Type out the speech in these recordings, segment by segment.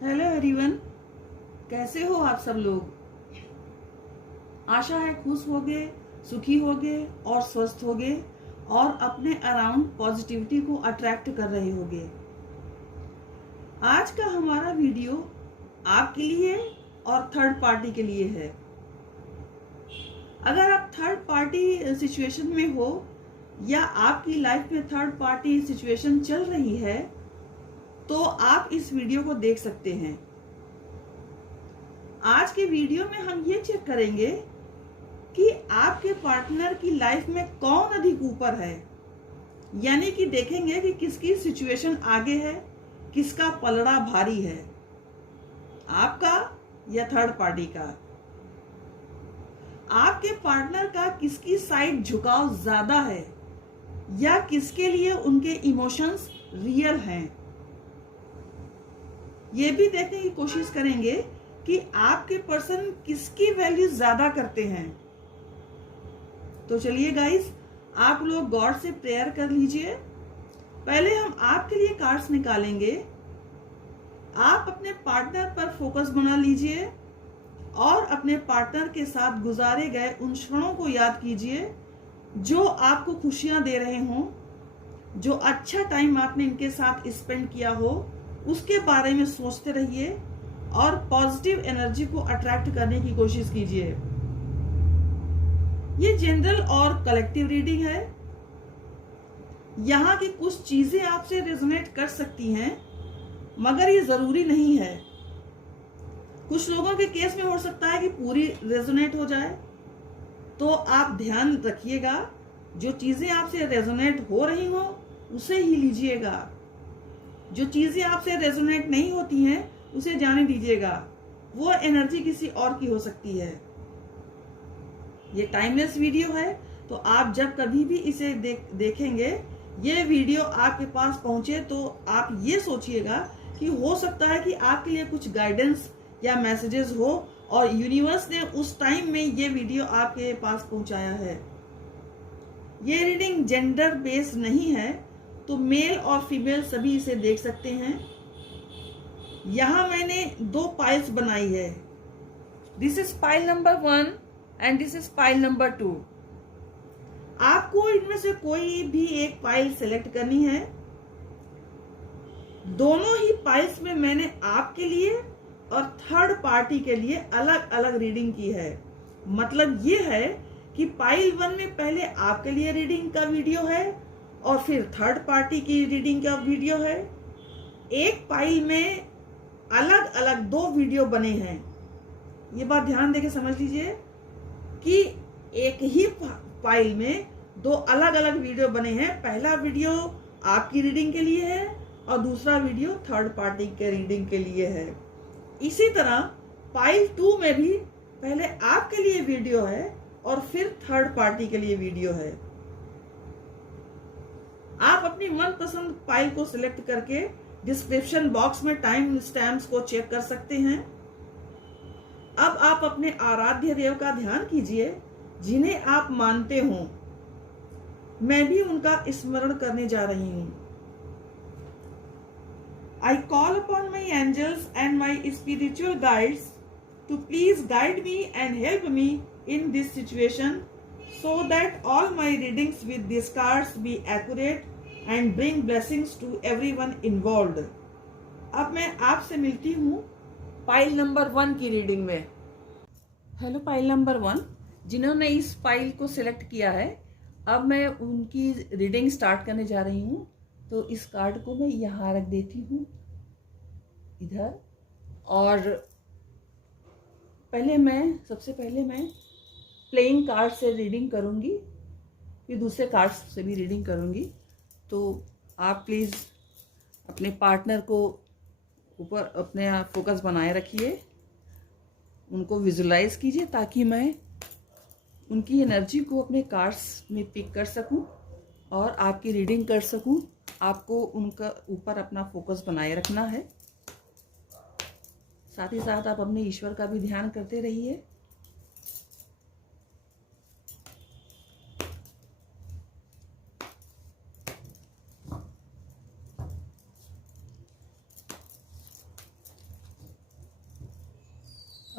Hello everyone, कैसे हो आप सब लोग। आशा है खुश होगे, सुखी होगे और स्वस्थ होगे और अपने अराउंड पॉजिटिविटी को अट्रैक्ट कर रहे होगे। आज का हमारा वीडियो आपके लिए और थर्ड पार्टी के लिए है। अगर आप थर्ड पार्टी सिचुएशन में हो या आपकी लाइफ में थर्ड पार्टी सिचुएशन चल रही है तो आप इस वीडियो को देख सकते हैं। आज के वीडियो में हम ये चेक करेंगे कि आपके पार्टनर की लाइफ में कौन अधिक ऊपर है, यानी कि देखेंगे कि किसकी सिचुएशन आगे है, किसका पलड़ा भारी है, आपका या थर्ड पार्टी का। आपके पार्टनर का किसकी साइड झुकाव ज्यादा है या किसके लिए उनके इमोशंस रियल हैं। ये भी देखने की कोशिश करेंगे कि आपके पर्सन किसकी वैल्यू ज्यादा करते हैं। तो चलिए गाइस, आप लोग गॉड से प्रेयर कर लीजिए। पहले हम आपके लिए कार्ड्स निकालेंगे। आप अपने पार्टनर पर फोकस बना लीजिए और अपने पार्टनर के साथ गुजारे गए उन क्षणों को याद कीजिए जो आपको खुशियां दे रहे हों, जो अच्छा टाइम आपने इनके साथ स्पेंड किया हो, उसके बारे में सोचते रहिए और पॉजिटिव एनर्जी को अट्रैक्ट करने की कोशिश कीजिए। ये जनरल और कलेक्टिव रीडिंग है। यहाँ की कुछ चीजें आपसे रेजोनेट कर सकती हैं, मगर ये जरूरी नहीं है। कुछ लोगों के केस में हो सकता है कि पूरी रेजोनेट हो जाए, तो आप ध्यान रखिएगा जो चीजें आपसे रेजोनेट हो रही हो उसे ही लीजिएगा। जो चीजें आपसे रेजोनेट नहीं होती हैं उसे जाने दीजिएगा। वो एनर्जी किसी और की हो सकती है। ये टाइमलेस वीडियो है, तो आप जब कभी भी इसे देखेंगे, ये वीडियो आपके पास पहुंचे तो आप ये सोचिएगा कि हो सकता है कि आपके लिए कुछ गाइडेंस या मैसेजेस हो और यूनिवर्स ने उस टाइम में ये वीडियो आपके पास पहुंचाया है। ये रीडिंग जेंडर बेस्ड नहीं है, तो मेल और फीमेल सभी इसे देख सकते हैं। यहां मैंने 2 पाइल्स बनाई है। This is pile number 1 and this is pile number 2। आपको इनमें से कोई भी एक पाइल सेलेक्ट करनी है। दोनों ही पाइल्स में मैंने आपके लिए और थर्ड पार्टी के लिए अलग अलग रीडिंग की है। मतलब ये है कि पाइल 1 में पहले आपके लिए रीडिंग का वीडियो है और फिर थर्ड पार्टी की रीडिंग का वीडियो है। एक पाइल में अलग अलग 2 वीडियो बने हैं। ये बात ध्यान देके समझ लीजिए कि एक ही फाइल में 2 अलग अलग वीडियो बने हैं। पहला वीडियो आपकी रीडिंग के लिए है और दूसरा वीडियो थर्ड पार्टी के रीडिंग के लिए है। इसी तरह फाइल 2 में भी पहले आपके लिए वीडियो है और फिर थर्ड पार्टी के लिए वीडियो है। आप अपनी मनपसंद फाइल को सिलेक्ट करके डिस्क्रिप्शन बॉक्स में टाइम स्टैम्प्स को चेक कर सकते हैं। अब आप अपने आराध्य देव का ध्यान कीजिए जिन्हें आप मानते हो। मैं भी उनका स्मरण करने जा रही हूं। I call upon my angels and my spiritual guides to please guide me and help me in this situation so that all my readings with these cards be accurate and bring blessings to everyone involved। अब मैं आपसे मिलती हूँ file number 1 की reading में। Hello file number 1, जिन्होंने इस file को सिलेक्ट किया है, अब मैं उनकी रीडिंग स्टार्ट करने जा रही हूँ। तो इस कार्ड को मैं यहाँ रख देती हूँ इधर, और सबसे पहले मैं प्लेइंग कार्ड से रीडिंग करूँगी, फिर दूसरे कार्ड्स से भी रीडिंग करूँगी। तो आप प्लीज़ अपने पार्टनर को ऊपर अपने फोकस बनाए रखिए, उनको विजुलाइज कीजिए ताकि मैं उनकी एनर्जी को अपने कार्ड्स में पिक कर सकूं और आपकी रीडिंग कर सकूं। आपको उनका ऊपर अपना फोकस बनाए रखना है। साथ ही साथ आप अपने ईश्वर का भी ध्यान करते रहिए।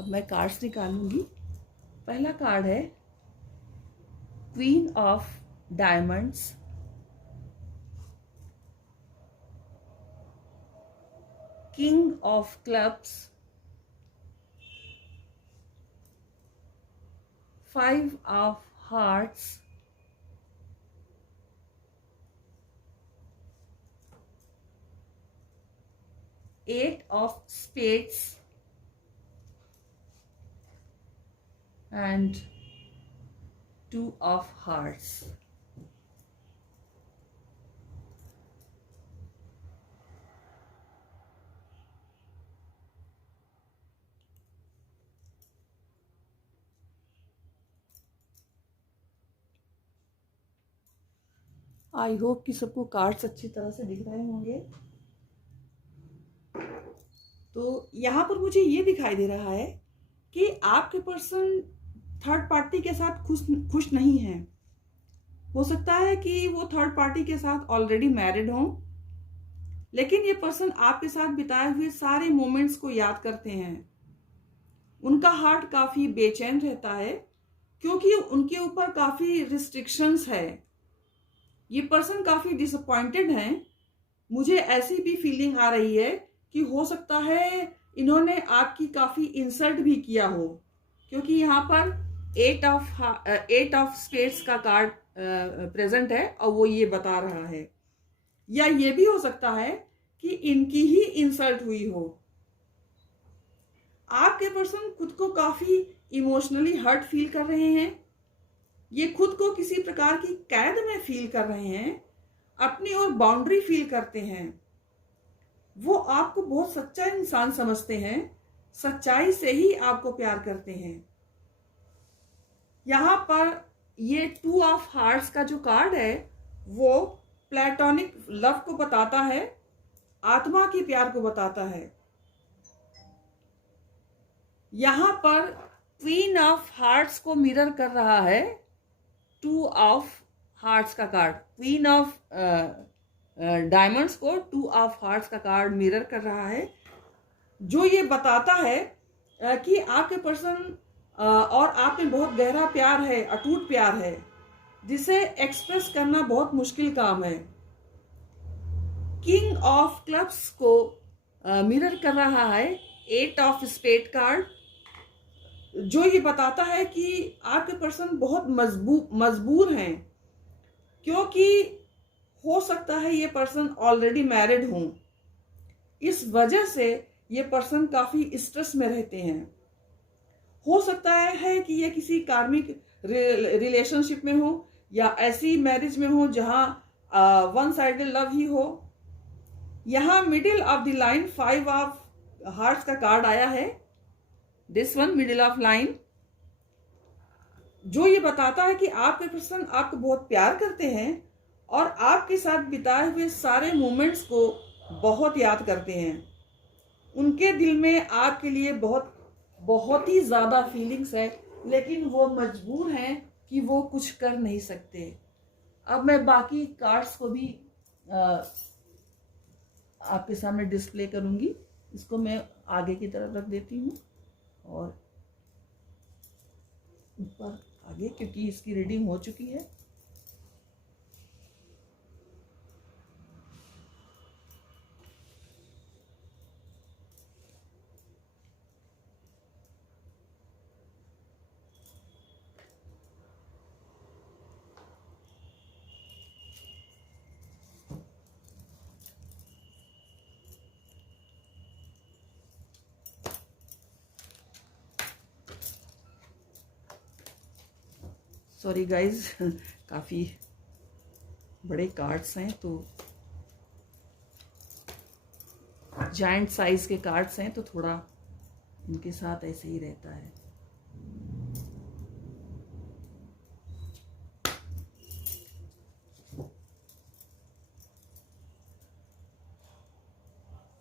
अब मैं कार्ड्स निकालूंगी। पहला कार्ड है queen of diamonds, king of clubs, 5 of hearts, eight of spades and 2 of hearts. I hope कि सबको कार्ड्स अच्छी तरह से दिख रहे होंगे। तो यहाँ पर मुझे ये दिखाई दे रहा है कि आपके पर्सन थर्ड पार्टी के साथ खुश नहीं है। हो सकता है कि वो थर्ड पार्टी के साथ ऑलरेडी मैरिड हों, लेकिन ये पर्सन आपके साथ बिताए हुए सारे मोमेंट्स को याद करते हैं। उनका हार्ट काफी बेचैन रहता है क्योंकि उनके ऊपर काफी रिस्ट्रिक्शंस है। ये पर्सन काफी डिसअपॉइंटेड हैं। मुझे ऐसी भी फीलिंग आ रही है कि हो सकता है इन्होंने आपकी काफी इंसल्ट भी किया हो, क्योंकि यहाँ पर 8 ऑफ स्पेड्स का कार्ड प्रेजेंट है और वो ये बता रहा है। या ये भी हो सकता है कि इनकी ही इंसल्ट हुई हो। आपके पर्सन खुद को काफी इमोशनली हर्ट फील कर रहे हैं। ये खुद को किसी प्रकार की कैद में फील कर रहे हैं, अपनी ओर बाउंड्री फील करते हैं। वो आपको बहुत सच्चा इंसान समझते हैं, सच्चाई से ही आपको प्यार करते हैं। यहाँ पर ये 2 ऑफ हार्ट्स का जो कार्ड है वो प्लेटोनिक लव को बताता है, आत्मा के प्यार को बताता है। यहाँ पर क्वीन ऑफ हार्ट्स को मिरर कर रहा है 2 ऑफ हार्ट्स का कार्ड। क्वीन ऑफ डायमंड्स को 2 ऑफ हार्ट्स का कार्ड मिरर कर रहा है, जो ये बताता है कि आपके पर्सन और आप में बहुत गहरा प्यार है, अटूट प्यार है, जिसे एक्सप्रेस करना बहुत मुश्किल काम है। किंग ऑफ क्लब्स को मिरर कर रहा है 8 ऑफ स्पेड कार्ड, जो ये बताता है कि आपके पर्सन बहुत मजबूर हैं, क्योंकि हो सकता है ये पर्सन ऑलरेडी मैरिड हों। इस वजह से ये पर्सन काफी स्ट्रेस में रहते हैं। हो सकता है कि ये किसी कार्मिक रिलेशनशिप में हो या ऐसी मैरिज में हो जहां वन साइडेड लव ही हो। यहाँ middle of the line 5 of hearts का कार्ड आया है, this one middle of line, जो ये बताता है कि आपके पर्सन आपको बहुत प्यार करते हैं और आपके साथ बिताए हुए सारे मोमेंट्स को बहुत याद करते हैं। उनके दिल में आपके लिए बहुत ही ज़्यादा फीलिंग्स है, लेकिन वो मजबूर हैं कि वो कुछ कर नहीं सकते। अब मैं बाकी कार्ड्स को भी आपके सामने डिस्प्ले करूंगी। इसको मैं आगे की तरफ रख देती हूँ और ऊपर आगे, क्योंकि इसकी रीडिंग हो चुकी है। सॉरी गाइज, काफ़ी बड़े कार्ड्स हैं, तो जायंट साइज के कार्ड्स हैं, तो थोड़ा इनके साथ ऐसे ही रहता है।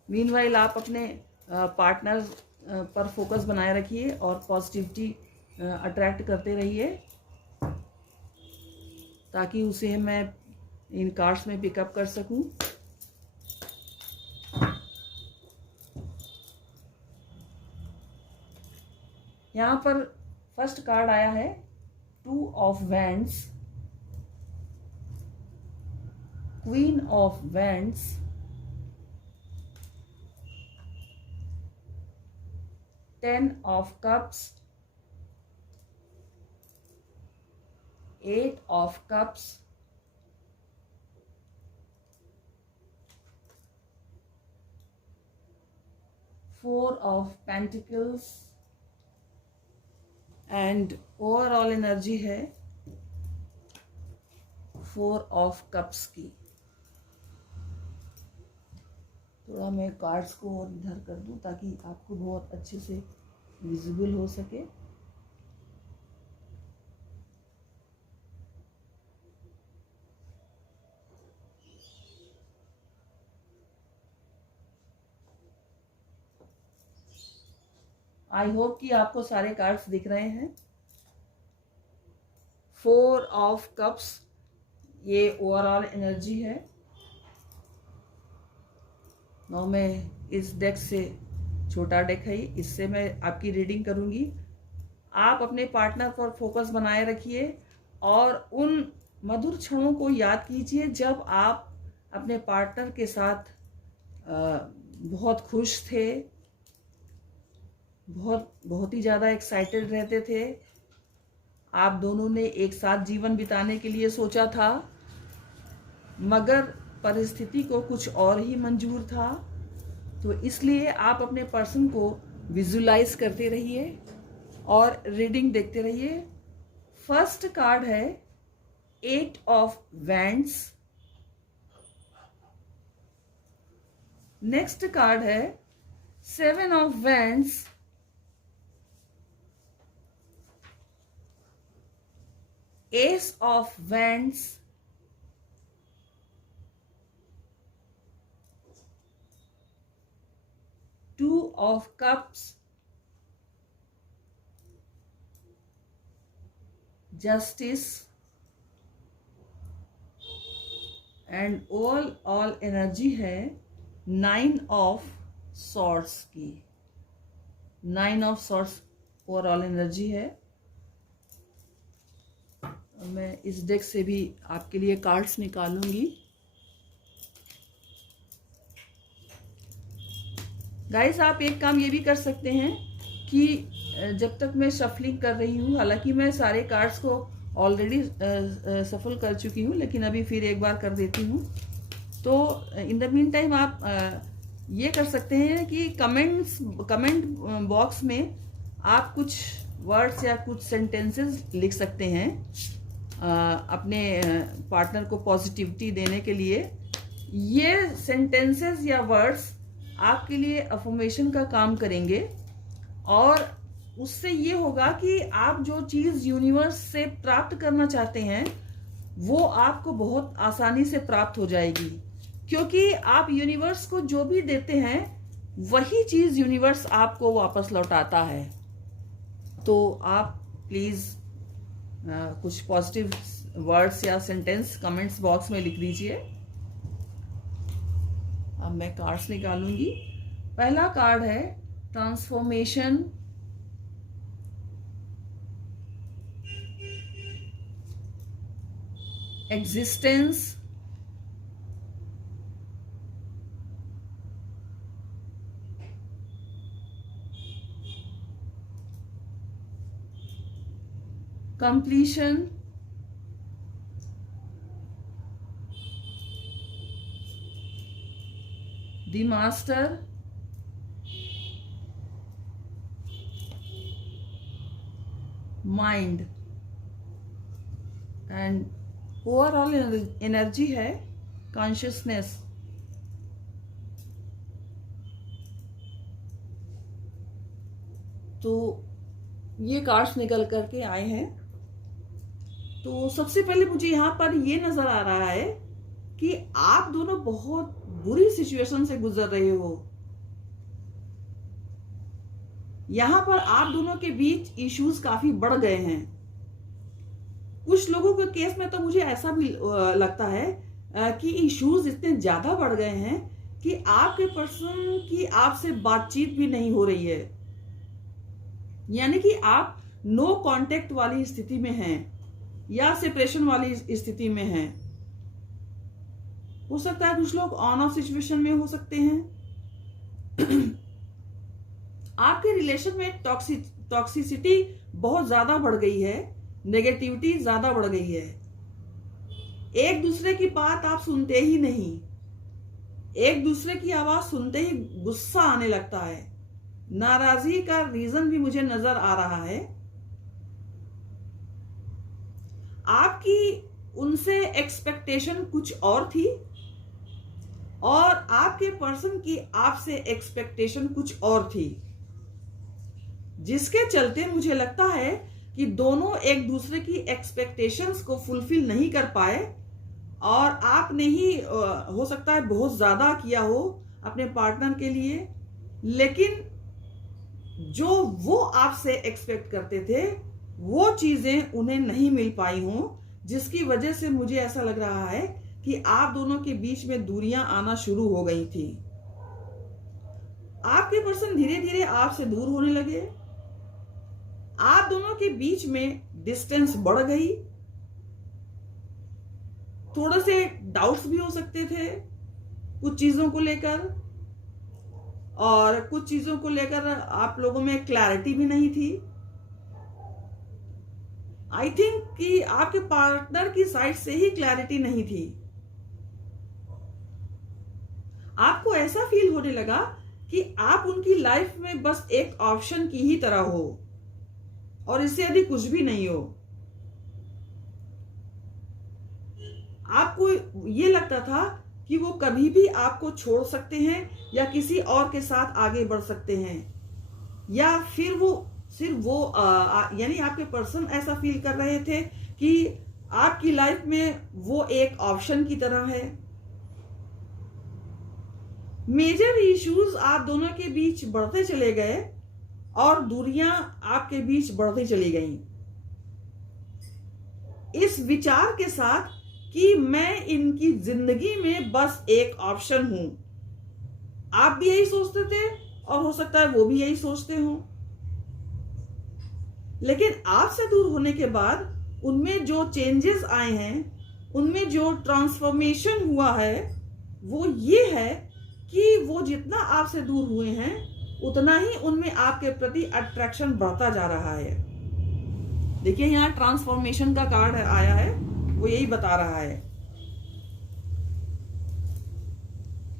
मीनवाइल आप अपने पार्टनर पर फोकस बनाए रखिए और पॉजिटिविटी अट्रैक्ट करते रहिए, ताकि उसे मैं इन कार्ड्स में पिकअप कर सकूं। यहाँ पर फर्स्ट कार्ड आया है 2 of wands, queen of wands, 10 of cups, 8 of cups, 4 of pentacles and overall energy है 4 ऑफ कप्स की। थोड़ा मैं कार्ड्स को और इधर कर दूं ताकि आपको बहुत अच्छे से विजिबल हो सके। आई होप कि आपको सारे कार्ड्स दिख रहे हैं। 4 ऑफ कप्स ये ओवरऑल एनर्जी है। नाउ मैं इस डेक से, छोटा डेक है, इससे मैं आपकी रीडिंग करूंगी। आप अपने पार्टनर पर फोकस बनाए रखिए और उन मधुर क्षणों को याद कीजिए जब आप अपने पार्टनर के साथ बहुत खुश थे, बहुत ही ज़्यादा एक्साइटेड रहते थे। आप दोनों ने एक साथ जीवन बिताने के लिए सोचा था, मगर परिस्थिति को कुछ और ही मंजूर था। तो इसलिए आप अपने पर्सन को विजुलाइज करते रहिए और रीडिंग देखते रहिए। फर्स्ट कार्ड है 8 ऑफ वैंड्स, नेक्स्ट कार्ड है 7 of wands, S of wands, two of cups, justice and all energy है 9 ऑफ सॉर्ड्स की। 9 ऑफ सॉर्ड्स ओवरऑल एनर्जी है। मैं इस डेक से भी आपके लिए कार्ड्स निकालूंगी। गाइस, आप एक काम ये भी कर सकते हैं कि जब तक मैं शफलिंग कर रही हूँ, हालांकि मैं सारे कार्ड्स को ऑलरेडी सफल कर चुकी हूँ, लेकिन अभी फिर एक बार कर देती हूँ। तो इन द मीन टाइम आप ये कर सकते हैं कि कमेंट बॉक्स में आप कुछ वर्ड्स या कुछ सेंटेंसेस लिख सकते हैं अपने पार्टनर को पॉजिटिविटी देने के लिए। ये सेंटेंसेस या वर्ड्स आपके लिए अफर्मेशन का काम करेंगे और उससे ये होगा कि आप जो चीज़ यूनिवर्स से प्राप्त करना चाहते हैं वो आपको बहुत आसानी से प्राप्त हो जाएगी, क्योंकि आप यूनिवर्स को जो भी देते हैं वही चीज़ यूनिवर्स आपको वापस लौटाता है। तो आप प्लीज़ कुछ पॉजिटिव वर्ड्स या सेंटेंस कमेंट्स बॉक्स में लिख दीजिए। अब मैं कार्ड्स निकालूंगी। पहला कार्ड है transformation, existence, completion, the master, mind and overall energy है consciousness। तो ये कार्ड्स निकल करके आए हैं। तो सबसे पहले मुझे यहाँ पर ये नजर आ रहा है कि आप दोनों बहुत बुरी सिचुएशन से गुजर रहे हो। यहाँ पर आप दोनों के बीच इश्यूज काफी बढ़ गए हैं। कुछ लोगों के केस में तो मुझे ऐसा भी लगता है कि इश्यूज इतने ज्यादा बढ़ गए हैं कि आपके पर्सन की आपसे बातचीत भी नहीं हो रही है। यानी कि आप नो कांटेक्ट वाली स्थिति में हैं या सेपरेशन वाली स्थिति में हैं। हो सकता है कुछ लोग ऑन ऑफ सिचुएशन में हो सकते हैं। आपके रिलेशन में टॉक्सिसिटी बहुत ज्यादा बढ़ गई है, नेगेटिविटी ज्यादा बढ़ गई है। एक दूसरे की बात आप सुनते ही नहीं, एक दूसरे की आवाज सुनते ही गुस्सा आने लगता है। नाराजगी का रीजन भी मुझे नजर आ रहा है। आपकी उनसे एक्सपेक्टेशन कुछ और थी और आपके पर्सन की आपसे एक्सपेक्टेशन कुछ और थी, जिसके चलते मुझे लगता है कि दोनों एक दूसरे की एक्सपेक्टेशंस को फुलफिल नहीं कर पाए और आपने ही हो सकता है बहुत ज्यादा किया हो अपने पार्टनर के लिए, लेकिन जो वो आपसे एक्सपेक्ट करते थे वो चीजें उन्हें नहीं मिल पाई हों, जिसकी वजह से मुझे ऐसा लग रहा है कि आप दोनों के बीच में दूरियां आना शुरू हो गई थी। आपके पर्सन धीरे धीरे आपसे दूर होने लगे, आप दोनों के बीच में डिस्टेंस बढ़ गई। थोड़े से डाउट्स भी हो सकते थे कुछ चीजों को लेकर, और कुछ चीजों को लेकर आप लोगों में क्लैरिटी भी नहीं थी। आई थिंक कि आपके पार्टनर की साइड से ही क्लैरिटी नहीं थी। आपको ऐसा फील होने लगा कि आप उनकी लाइफ में बस एक ऑप्शन की ही तरह हो और इससे अधिक कुछ भी नहीं हो। आपको ये लगता था कि वो कभी भी आपको छोड़ सकते हैं या किसी और के साथ आगे बढ़ सकते हैं, या फिर वो सिर्फ वो यानी आपके पर्सन ऐसा फील कर रहे थे कि आपकी लाइफ में वो एक ऑप्शन की तरह है। मेजर इश्यूज आप दोनों के बीच बढ़ते चले गए और दूरियां आपके बीच बढ़ती चली गईं, इस विचार के साथ कि मैं इनकी जिंदगी में बस एक ऑप्शन हूं। आप भी यही सोचते थे और हो सकता है वो भी यही सोचते हो, लेकिन आपसे दूर होने के बाद उनमें जो चेंजेस आए हैं, उनमें जो ट्रांसफॉर्मेशन हुआ है, वो ये है कि वो जितना आपसे दूर हुए हैं उतना ही उनमें आपके प्रति अट्रैक्शन बढ़ता जा रहा है। देखिए यहाँ ट्रांसफॉर्मेशन का कार्ड आया है, वो यही बता रहा है।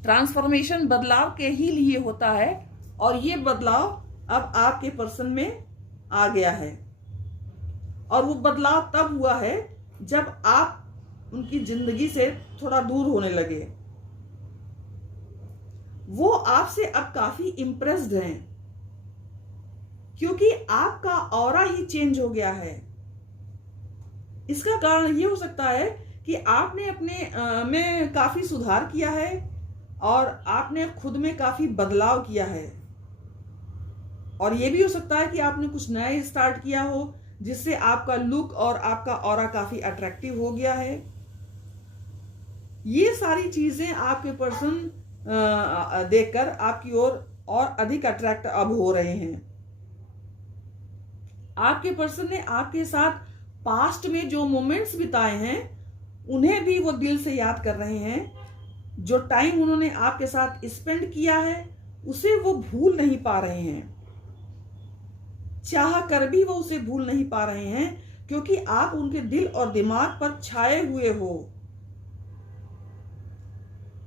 ट्रांसफॉर्मेशन बदलाव के ही लिए होता है और ये बदलाव अब आपके पर्सन में आ गया है, और वो बदलाव तब हुआ है जब आप उनकी जिंदगी से थोड़ा दूर होने लगे। वो आपसे अब काफी इम्प्रेस्ड हैं क्योंकि आपका ऑरा ही चेंज हो गया है। इसका कारण ये हो सकता है कि आपने अपने में काफी सुधार किया है और आपने खुद में काफी बदलाव किया है, और ये भी हो सकता है कि आपने कुछ नया स्टार्ट किया हो जिससे आपका लुक और आपका ऑरा काफी अट्रैक्टिव हो गया है। ये सारी चीजें आपके पर्सन देखकर आपकी ओर और अधिक अट्रैक्ट अब हो रहे हैं। आपके पर्सन ने आपके साथ पास्ट में जो मोमेंट्स बिताए हैं उन्हें भी वो दिल से याद कर रहे हैं। जो टाइम उन्होंने आपके साथ स्पेंड किया है उसे वो भूल नहीं पा रहे हैं, चाह कर भी वो उसे भूल नहीं पा रहे हैं क्योंकि आप उनके दिल और दिमाग पर छाए हुए हो।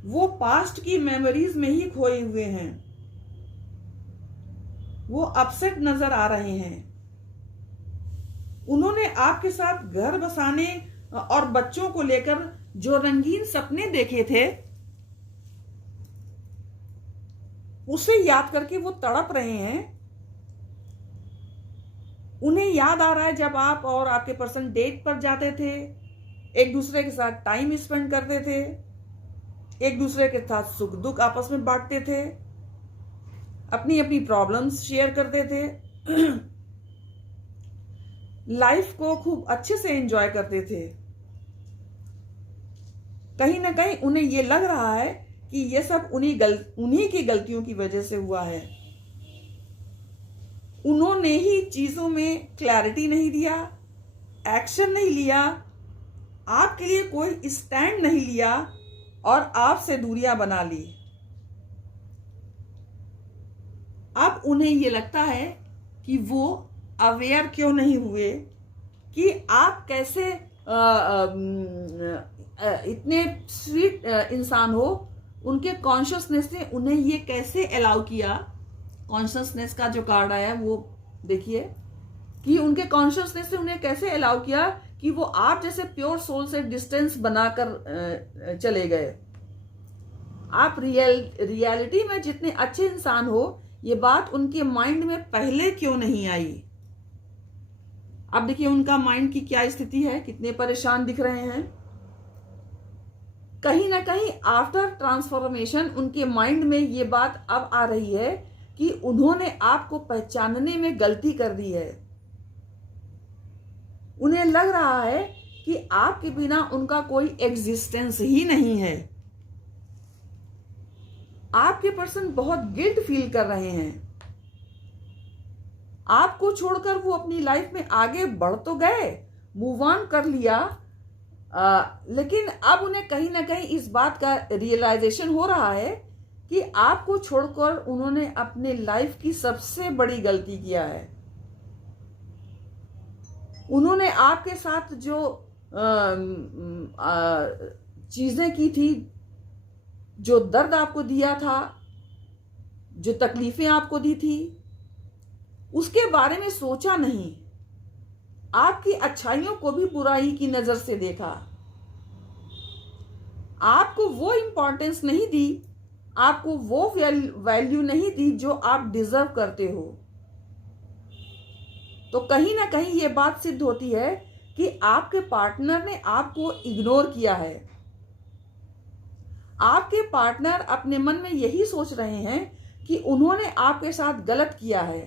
वो पास्ट की मेमोरीज में ही खोए हुए हैं। वो अपसेट नजर आ रहे हैं। उन्होंने आपके साथ घर बसाने और बच्चों को लेकर जो रंगीन सपने देखे थे उसे याद करके वो तड़प रहे हैं। उन्हें याद आ रहा है जब आप और आपके पर्सन डेट पर जाते थे, एक दूसरे के साथ टाइम स्पेंड करते थे, एक दूसरे के साथ सुख दुख आपस में बांटते थे, अपनी अपनी प्रॉब्लम्स शेयर करते थे, लाइफ को खूब अच्छे से एंजॉय करते थे। कहीं ना कहीं उन्हें ये लग रहा है कि ये सब उन्हीं की गलतियों की वजह से हुआ है। उन्होंने ही चीज़ों में क्लैरिटी नहीं दिया, एक्शन नहीं लिया, आपके लिए कोई स्टैंड नहीं लिया और आपसे दूरियां बना ली। अब उन्हें ये लगता है कि वो अवेयर क्यों नहीं हुए कि आप कैसे इतने स्वीट इंसान हो। उनके कॉन्शियसनेस ने उन्हें ये कैसे अलाउ किया। कॉन्शियसनेस का जो कार्ड आया है वो देखिए कि उनके कॉन्शियसनेस ने उन्हें कैसे अलाउ किया कि वो आप जैसे प्योर सोल से डिस्टेंस बनाकर चले गए। आप रियलिटी में जितने अच्छे इंसान हो, ये बात उनके माइंड में पहले क्यों नहीं आई। अब देखिए उनका माइंड की क्या स्थिति है, कितने परेशान दिख रहे हैं। कहीं ना कहीं आफ्टर ट्रांसफॉर्मेशन उनके माइंड में ये बात अब आ रही है कि उन्होंने आपको पहचानने में गलती कर दी है। उन्हें लग रहा है कि आपके बिना उनका कोई एग्जिस्टेंस ही नहीं है। आपके पर्सन बहुत गिल्ट फील कर रहे हैं। आपको छोड़कर वो अपनी लाइफ में आगे बढ़ तो गए, मूव ऑन कर लिया, लेकिन अब उन्हें कहीं ना कहीं इस बात का रियलाइजेशन हो रहा है कि आपको छोड़कर उन्होंने अपने लाइफ की सबसे बड़ी गलती किया है। उन्होंने आपके साथ जो चीजें की थी, जो दर्द आपको दिया था, जो तकलीफें आपको दी थी, उसके बारे में सोचा नहीं। आपकी अच्छाइयों को भी बुराई की नजर से देखा। आपको वो इंपॉर्टेंस नहीं दी, आपको वो वैल्यू नहीं दी जो आप डिजर्व करते हो। तो कहीं ना कहीं ये बात सिद्ध होती है कि आपके पार्टनर ने आपको इग्नोर किया है। आपके पार्टनर अपने मन में यही सोच रहे हैं कि उन्होंने आपके साथ गलत किया है।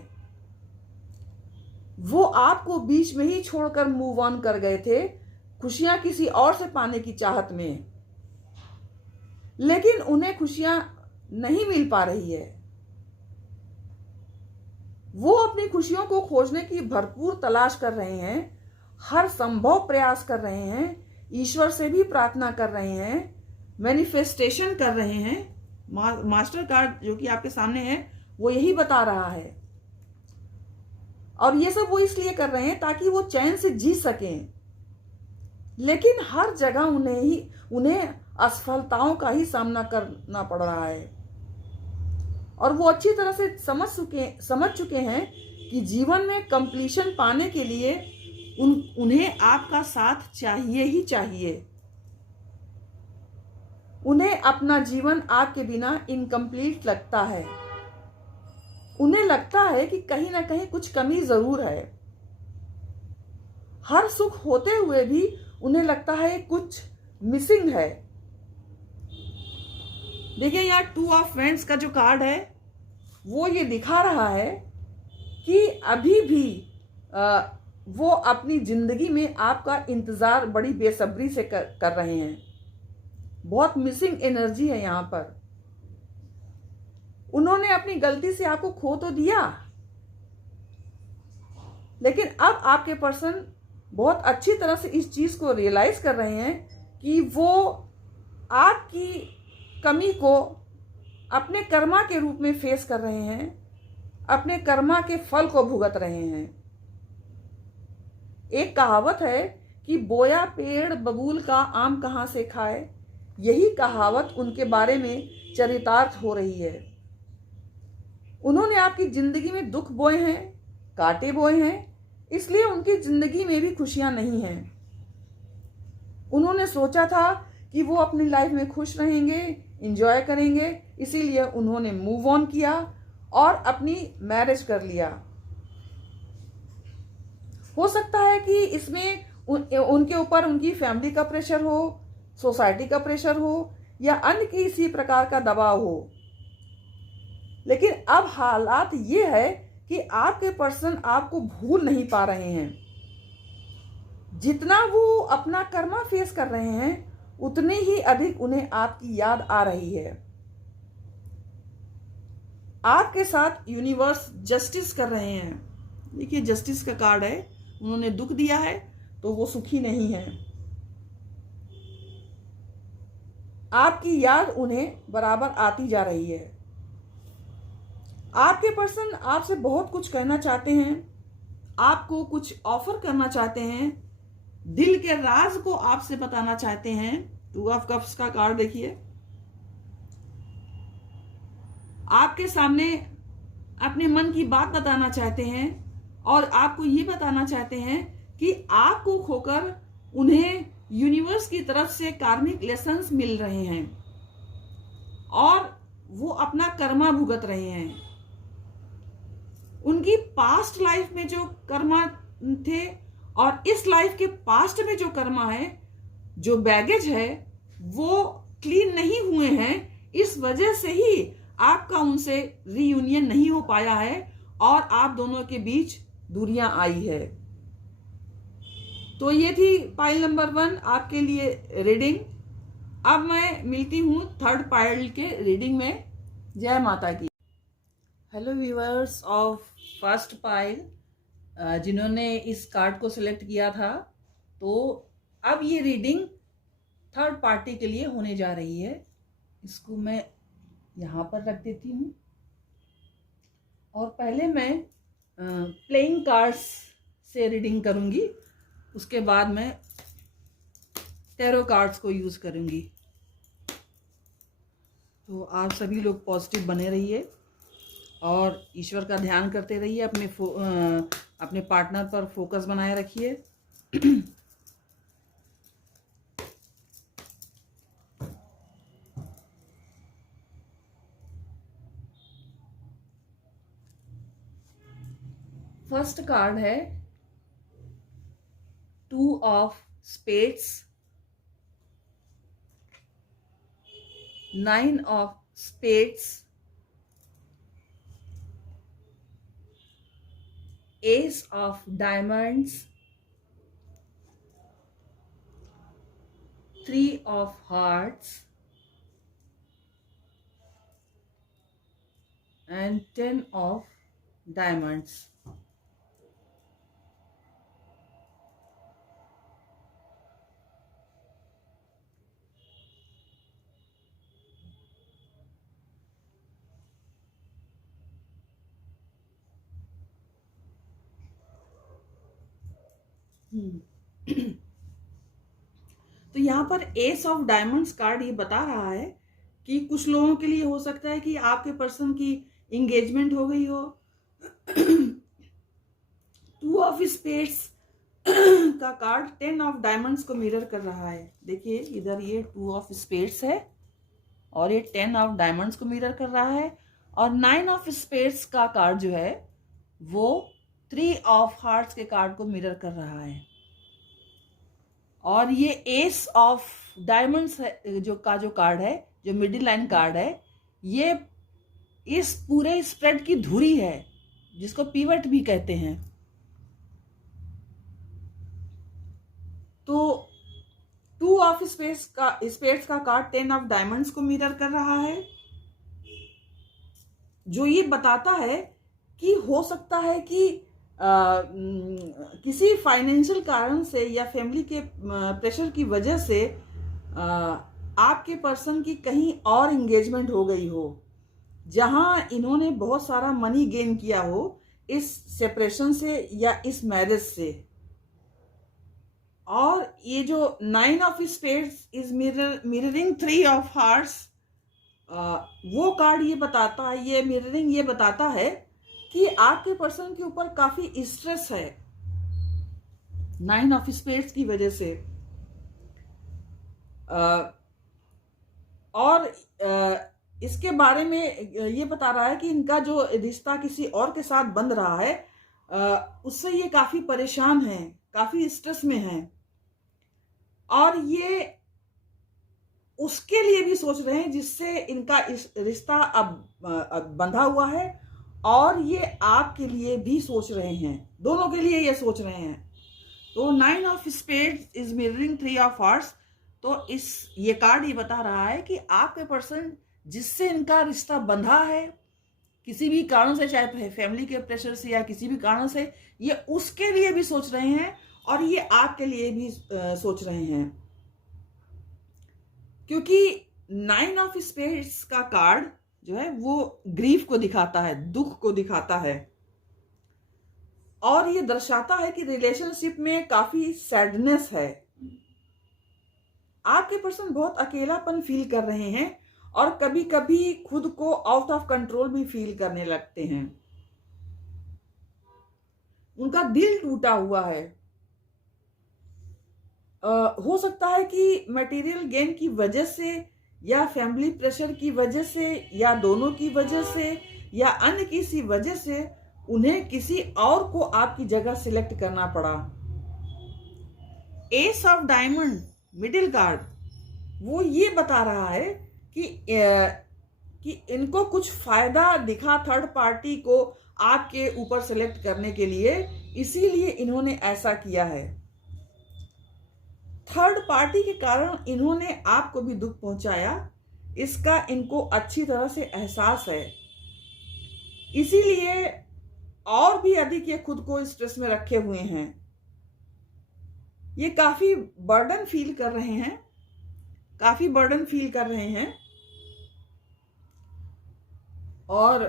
वो आपको बीच में ही छोड़कर मूव ऑन कर गए थे, खुशियां किसी और से पाने की चाहत में, लेकिन उन्हें खुशियां नहीं मिल पा रही है। वो अपनी खुशियों को खोजने की भरपूर तलाश कर रहे हैं, हर संभव प्रयास कर रहे हैं, ईश्वर से भी प्रार्थना कर रहे हैं, मैनिफेस्टेशन कर रहे हैं। मास्टर कार्ड जो कि आपके सामने है वो यही बता रहा है। और ये सब वो इसलिए कर रहे हैं ताकि वो चैन से जी सकें, लेकिन हर जगह उन्हें असफलताओं का ही सामना करना पड़ रहा है। और वो अच्छी तरह से समझ चुके हैं कि जीवन में कंप्लीशन पाने के लिए उन्हें आपका साथ चाहिए ही चाहिए। उन्हें अपना जीवन आपके बिना इनकम्प्लीट लगता है। उन्हें लगता है कि कहीं ना कहीं कुछ कमी जरूर है। हर सुख होते हुए भी उन्हें लगता है कुछ मिसिंग है। देखिए यहाँ 2 ऑफ Wands का जो कार्ड है वो ये दिखा रहा है कि अभी भी वो अपनी जिंदगी में आपका इंतजार बड़ी बेसब्री से कर रहे हैं। बहुत मिसिंग एनर्जी है यहाँ पर। उन्होंने अपनी गलती से आपको खो तो दिया, लेकिन अब आपके पर्सन बहुत अच्छी तरह से इस चीज को रियलाइज कर रहे हैं कि वो आपकी कमी को अपने कर्मा के रूप में फेस कर रहे हैं, अपने कर्मा के फल को भुगत रहे हैं। एक कहावत है कि बोया पेड़ बबूल का आम कहां से खाए। यही कहावत उनके बारे में चरितार्थ हो रही है। उन्होंने आपकी जिंदगी में दुख बोए हैं, कांटे बोए हैं, इसलिए उनकी जिंदगी में भी खुशियां नहीं हैं। उन्होंने सोचा था कि वो अपनी लाइफ में खुश रहेंगे, एंजॉय करेंगे, इसीलिए उन्होंने मूव ऑन किया और अपनी मैरिज कर लिया। हो सकता है कि इसमें उनके ऊपर उनकी फैमिली का प्रेशर हो, सोसाइटी का प्रेशर हो या अन्य किसी प्रकार का दबाव हो, लेकिन अब हालात ये है कि आपके पर्सन आपको भूल नहीं पा रहे हैं। जितना वो अपना कर्मा फेस कर रहे हैं उतनी ही अधिक उन्हें आपकी याद आ रही है। आपके साथ यूनिवर्स जस्टिस कर रहे हैं। देखिए जस्टिस का कार्ड है, उन्होंने दुख दिया है तो वो सुखी नहीं है। आपकी याद उन्हें बराबर आती जा रही है। आपके पर्सन आपसे बहुत कुछ कहना चाहते हैं, आपको कुछ ऑफर करना चाहते हैं, दिल के राज को आपसे बताना चाहते हैं। 2 ऑफ कप्स का कार्ड देखिए। आपके सामने अपने मन की बात बताना चाहते हैं और आपको ये बताना चाहते हैं कि आपको खोकर उन्हें यूनिवर्स की तरफ से कार्मिक लेसन्स मिल रहे हैं और वो अपना कर्मा भुगत रहे हैं। उनकी पास्ट लाइफ में जो कर्मा थे और इस लाइफ के पास्ट में जो कर्मा है, जो बैगेज है, वो क्लीन नहीं हुए हैं। इस वजह से ही आपका उनसे रीयूनियन नहीं हो पाया है और आप दोनों के बीच दूरियां आई है। तो ये थी पाइल नंबर 1 आपके लिए रीडिंग। अब मैं मिलती हूँ थर्ड पाइल के रीडिंग में। जय माता की। Hello viewers of first pile, जिन्होंने इस कार्ड को सिलेक्ट किया था, तो अब ये रीडिंग थर्ड पार्टी के लिए होने जा रही है। इसको मैं यहाँ पर रख देती हूँ और पहले मैं प्लेइंग कार्ड्स से रीडिंग करूँगी, उसके बाद मैं टैरो कार्ड्स को यूज़ करूँगी। तो आप सभी लोग पॉजिटिव बने रहिए और ईश्वर का ध्यान करते रहिए। अपने पार्टनर पर फोकस बनाए रखिए। फर्स्ट कार्ड है 2 of spades, 9 of spades, S of diamonds, 3 of hearts and 10 of diamonds. तो यहाँ पर एस ऑफ डायमंड्स कार्ड ये बता रहा है कि कुछ लोगों के लिए हो सकता है कि आपके पर्सन की एंगेजमेंट हो गई हो। 2 ऑफ स्पेड्स का कार्ड 10 ऑफ डायमंड्स को मिरर कर रहा है। देखिए इधर ये 2 ऑफ स्पेड्स है और ये 10 ऑफ डायमंड्स को मिरर कर रहा है और 9 ऑफ स्पेड्स का कार्ड जो है वो 3 ऑफ हार्ट्स के कार्ड को मिरर कर रहा है और ये एस ऑफ डायमंड्स जो कार्ड है, जो मिडिल लाइन कार्ड है, ये इस पूरे स्प्रेड की धुरी है जिसको पिवट भी कहते हैं। तो 2 ऑफ स्पेड्स का कार्ड 10 ऑफ डायमंड्स को मिरर कर रहा है, जो ये बताता है कि हो सकता है कि किसी फाइनेंशियल कारण से या फैमिली के प्रेशर की वजह से आपके पर्सन की कहीं और एंगेजमेंट हो गई हो, जहां इन्होंने बहुत सारा मनी गेन किया हो इस सेपरेशन से या इस मैरिज से। और ये जो 9 of spades is mirroring 3 of hearts, वो कार्ड ये बताता है, ये मिररिंग ये बताता है कि आपके पर्सन के ऊपर काफी स्ट्रेस है 9 ऑफ स्पेड्स की वजह से। और इसके बारे में ये बता रहा है कि इनका जो रिश्ता किसी और के साथ बंध रहा है, उससे ये काफी परेशान हैं, काफी स्ट्रेस में हैं और ये उसके लिए भी सोच रहे हैं जिससे इनका इस रिश्ता अब बंधा हुआ है और ये आपके लिए भी सोच रहे हैं, दोनों के लिए ये सोच रहे हैं। तो 9 of spades is mirroring 3 of hearts. तो ये कार्ड ये बता रहा है कि आपके पर्सन जिससे इनका रिश्ता बंधा है, किसी भी कारण से, चाहे फैमिली के प्रेशर से या किसी भी कारण से, ये उसके लिए भी सोच रहे हैं और ये आपके लिए भी सोच रहे हैं। क्योंकि 9 ऑफ स्पेड्स का कार्ड जो है वो ग्रीफ को दिखाता है, दुख को दिखाता है, और ये दर्शाता है कि रिलेशनशिप में काफी सैडनेस है। आपके पर्सन बहुत अकेलापन फील कर रहे हैं और कभी कभी खुद को आउट ऑफ कंट्रोल भी फील करने लगते हैं। उनका दिल टूटा हुआ है। हो सकता है कि मटेरियल गेन की वजह से या फैमिली प्रेशर की वजह से या दोनों की वजह से या अन्य किसी वजह से उन्हें किसी और को आपकी जगह सिलेक्ट करना पड़ा। S of diamond middle card वो ये बता रहा है कि इनको कुछ फायदा दिखा थर्ड पार्टी को आपके ऊपर सिलेक्ट करने के लिए, इसीलिए इन्होंने ऐसा किया है। थर्ड पार्टी के कारण इन्होंने आपको भी दुख पहुंचाया, इसका इनको अच्छी तरह से एहसास है। इसीलिए और भी अधिक ये खुद को स्ट्रेस में रखे हुए हैं। ये काफी बर्डन फील कर रहे हैं, काफी बर्डन फील कर रहे हैं और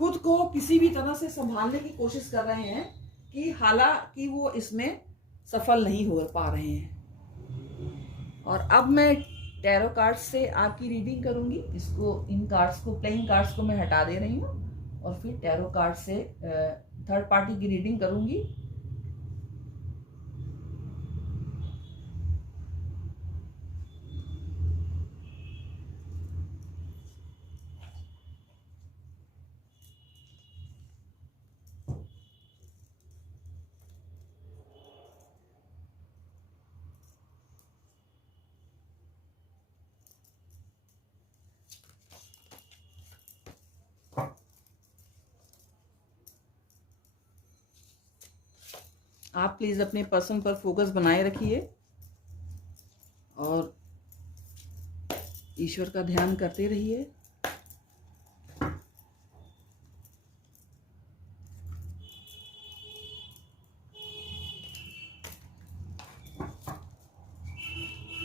खुद को किसी भी तरह से संभालने की कोशिश कर रहे हैं कि हालांकि वो इसमें सफल नहीं हो पा रहे हैं। और अब मैं टैरो कार्ड्स से आपकी रीडिंग करूंगी। इन कार्ड्स को, प्लेइंग कार्ड्स को मैं हटा दे रही हूँ और फिर टैरो कार्ड से थर्ड पार्टी की रीडिंग करूंगी। आप प्लीज अपने पर्सन पर फोकस बनाए रखिए और ईश्वर का ध्यान करते रहिए।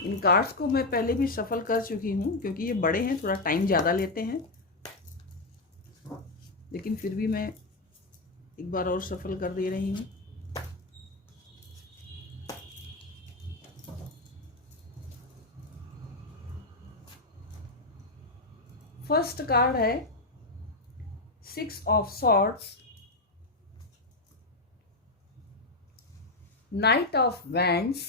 इन कार्ड्स को मैं पहले भी शफल कर चुकी हूँ, क्योंकि ये बड़े हैं, थोड़ा टाइम ज़्यादा लेते हैं, लेकिन फिर भी मैं एक बार और शफल कर दे रही हूँ। फर्स्ट कार्ड है 6 of swords, night of wands,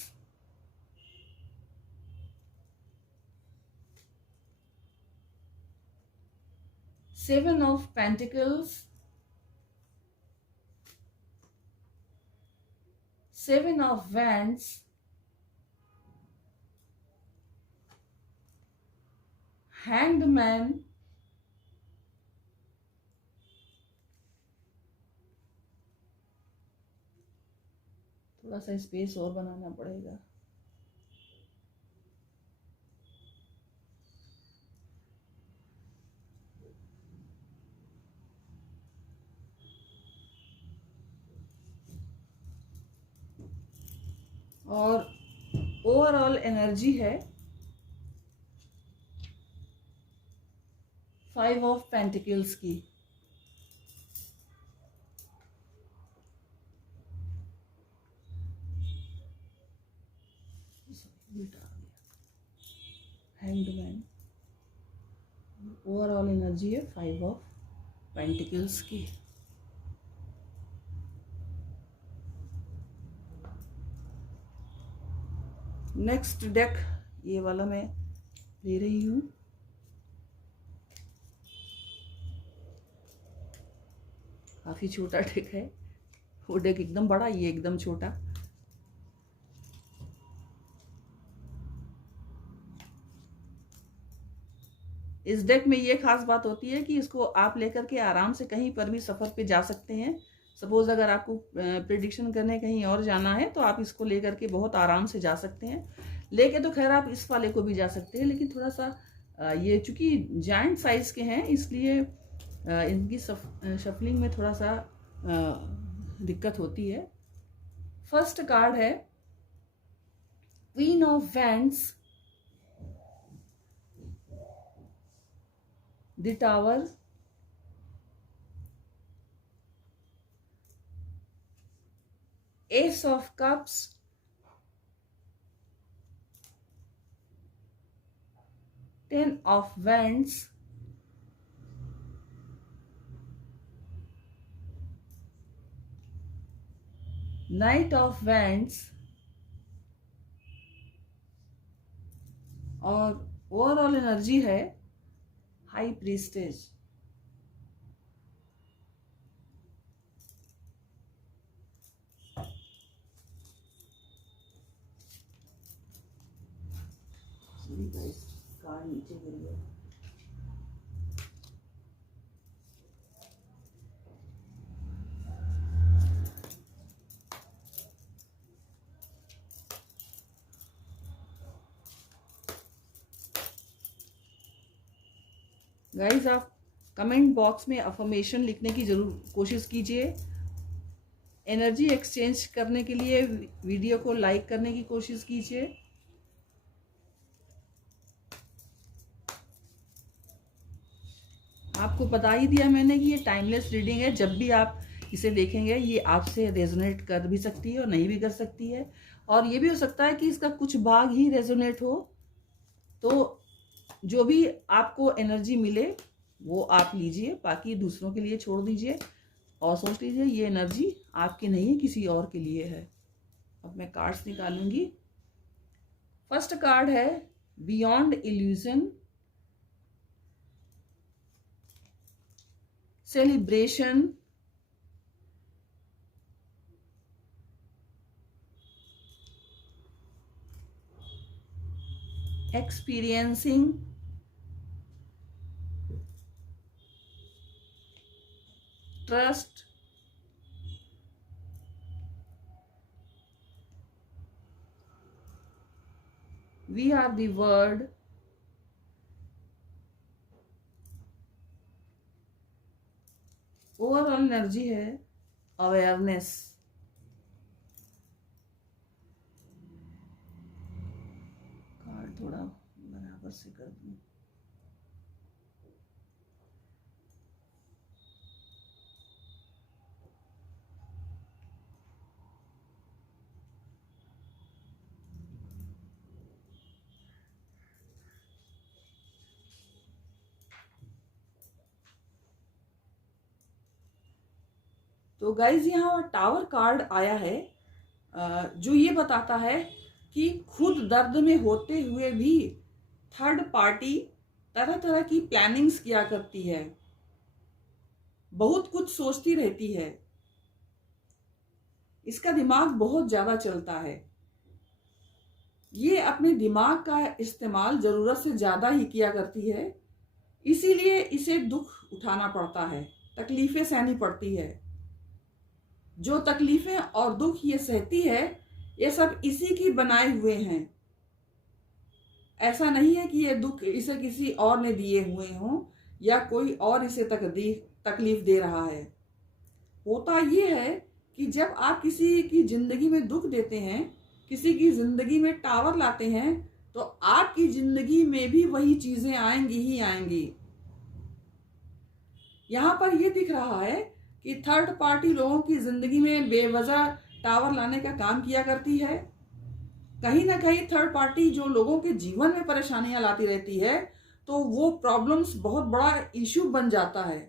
seven of pentacles, seven of wands, hanged man, थोड़ा सा स्पेस और बनाना पड़ेगा। और ओवरऑल एनर्जी है 5 ऑफ पेंटिकल्स की। हैंग्ड मैन, ओवरऑल एनर्जी है 5 ऑफ पेंटिकल्स की। नेक्स्ट डेक ये वाला मैं ले रही हूँ। काफी छोटा डेक है, वो डेक एकदम बड़ा, ये एकदम छोटा। इस डेक में ये खास बात होती है कि इसको आप लेकर के आराम से कहीं पर भी सफर पे जा सकते हैं। सपोज अगर आपको प्रिडिक्शन करने कहीं और जाना है तो आप इसको लेकर के बहुत आराम से जा सकते हैं। लेके तो खैर आप इस वाले को भी जा सकते हैं, लेकिन थोड़ा सा ये चूंकि जायंट साइज के हैं इसलिए इनकी शफलिंग में थोड़ा सा दिक्कत होती है। फर्स्ट कार्ड है queen of wands, the tower, S of cups, ten of wands, night of wands और ओवरऑल एनर्जी है हाई प्रीस्टेज। कार्ड नीचे गिर गया। गाइस, आप कमेंट बॉक्स में अफर्मेशन लिखने की जरूर कोशिश कीजिए। एनर्जी एक्सचेंज करने के लिए वीडियो को लाइक करने की कोशिश कीजिए। आपको बता ही दिया मैंने कि ये टाइमलेस रीडिंग है। जब भी आप इसे देखेंगे ये आपसे रेजोनेट कर भी सकती है और नहीं भी कर सकती है, और ये भी हो सकता है कि इसका कुछ भाग ही रेजोनेट हो। तो जो भी आपको एनर्जी मिले वो आप लीजिए, बाकी दूसरों के लिए छोड़ दीजिए और सोच लीजिए ये एनर्जी आपकी नहीं है, किसी और के लिए है। अब मैं कार्ड्स निकालूंगी। फर्स्ट कार्ड है beyond illusion, celebration, experiencing, trust, we are the word, overall energy है अवेयरनेस। कार्ड थोड़ा बराबर से कर दूं। तो गाइज यहाँ टावर कार्ड आया है, जो ये बताता है कि खुद दर्द में होते हुए भी थर्ड पार्टी तरह तरह की प्लानिंग्स किया करती है, बहुत कुछ सोचती रहती है, इसका दिमाग बहुत ज्यादा चलता है। ये अपने दिमाग का इस्तेमाल जरूरत से ज्यादा ही किया करती है, इसीलिए इसे दुख उठाना पड़ता है, तकलीफें सहनी पड़ती है। जो तकलीफें और दुख ये सहती है ये सब इसी की बनाए हुए हैं। ऐसा नहीं है कि ये दुख इसे किसी और ने दिए हुए हों या कोई और इसे तकलीफ दे रहा है। होता ये है कि जब आप किसी की जिंदगी में दुख देते हैं, किसी की जिंदगी में टावर लाते हैं, तो आपकी जिंदगी में भी वही चीजें आएंगी ही आएंगी। यहां पर यह दिख रहा है कि थर्ड पार्टी लोगों की जिंदगी में बेवजह टावर लाने का काम किया करती है। कहीं ना कहीं थर्ड पार्टी जो लोगों के जीवन में परेशानियां लाती रहती है, तो वो प्रॉब्लम्स बहुत बड़ा इश्यू बन जाता है।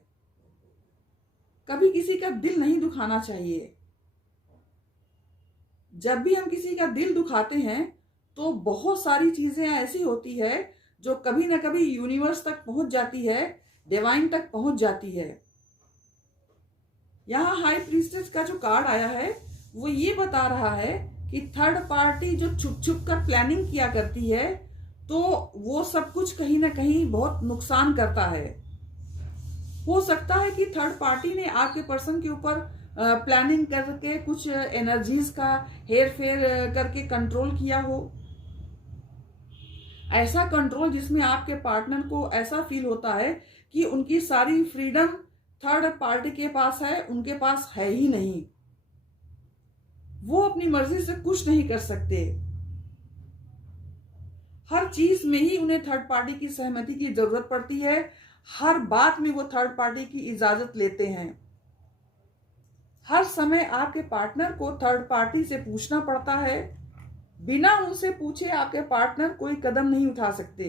कभी किसी का दिल नहीं दुखाना चाहिए। जब भी हम किसी का दिल दुखाते हैं तो बहुत सारी चीजें ऐसी होती है जो कभी ना कभी यूनिवर्स तक पहुंच जाती है, डिवाइन तक पहुंच जाती है। यहाँ हाई प्रीस्टेस का जो कार्ड आया है वो ये बता रहा है कि थर्ड पार्टी जो छुप छुप कर प्लानिंग किया करती है, तो वो सब कुछ कहीं ना कहीं बहुत नुकसान करता है। हो सकता है कि थर्ड पार्टी ने आपके पर्सन के ऊपर प्लानिंग करके कुछ एनर्जीज का हेर फेर करके कंट्रोल किया हो। ऐसा कंट्रोल जिसमें आपके पार्टनर को ऐसा फील होता है कि उनकी सारी फ्रीडम थर्ड पार्टी के पास है, उनके पास है ही नहीं। वो अपनी मर्जी से कुछ नहीं कर सकते। हर चीज में ही उन्हें थर्ड पार्टी की सहमति की जरूरत पड़ती है। हर बात में वो थर्ड पार्टी की इजाजत लेते हैं। हर समय आपके पार्टनर को थर्ड पार्टी से पूछना पड़ता है। बिना उनसे पूछे आपके पार्टनर कोई कदम नहीं उठा सकते।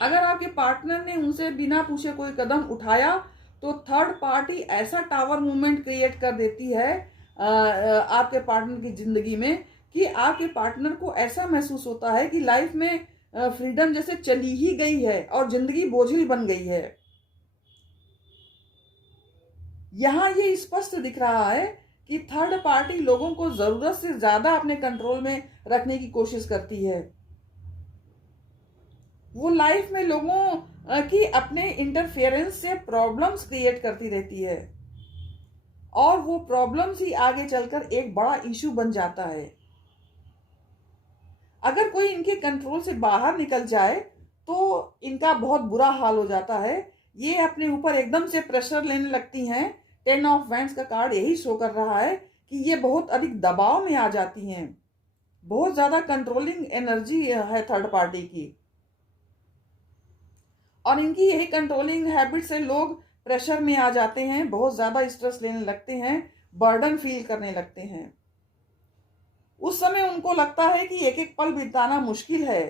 अगर आपके पार्टनर ने उनसे बिना पूछे कोई कदम उठाया तो थर्ड पार्टी ऐसा टावर मूवमेंट क्रिएट कर देती है आपके पार्टनर की जिंदगी में कि आपके पार्टनर को ऐसा महसूस होता है कि लाइफ में फ्रीडम जैसे चली ही गई है और जिंदगी बोझिल बन गई है। यहां ये स्पष्ट दिख रहा है कि थर्ड पार्टी लोगों को जरूरत से ज्यादा अपने कंट्रोल में रखने की कोशिश करती है। वो लाइफ में लोगों की अपने इंटरफेरेंस से प्रॉब्लम्स क्रिएट करती रहती है और वो प्रॉब्लम्स ही आगे चलकर एक बड़ा इशू बन जाता है। अगर कोई इनके कंट्रोल से बाहर निकल जाए तो इनका बहुत बुरा हाल हो जाता है। ये अपने ऊपर एकदम से प्रेशर लेने लगती हैं। 10 ऑफ वैंड्स का कार्ड यही शो कर रहा है कि ये बहुत अधिक दबाव में आ जाती हैं। बहुत ज्यादा कंट्रोलिंग एनर्जी है थर्ड पार्टी की और इनकी यही कंट्रोलिंग हैबिट से लोग प्रेशर में आ जाते हैं, बहुत ज्यादा स्ट्रेस लेने लगते हैं, बर्डन फील करने लगते हैं। उस समय उनको लगता है कि एक एक पल बिताना मुश्किल है।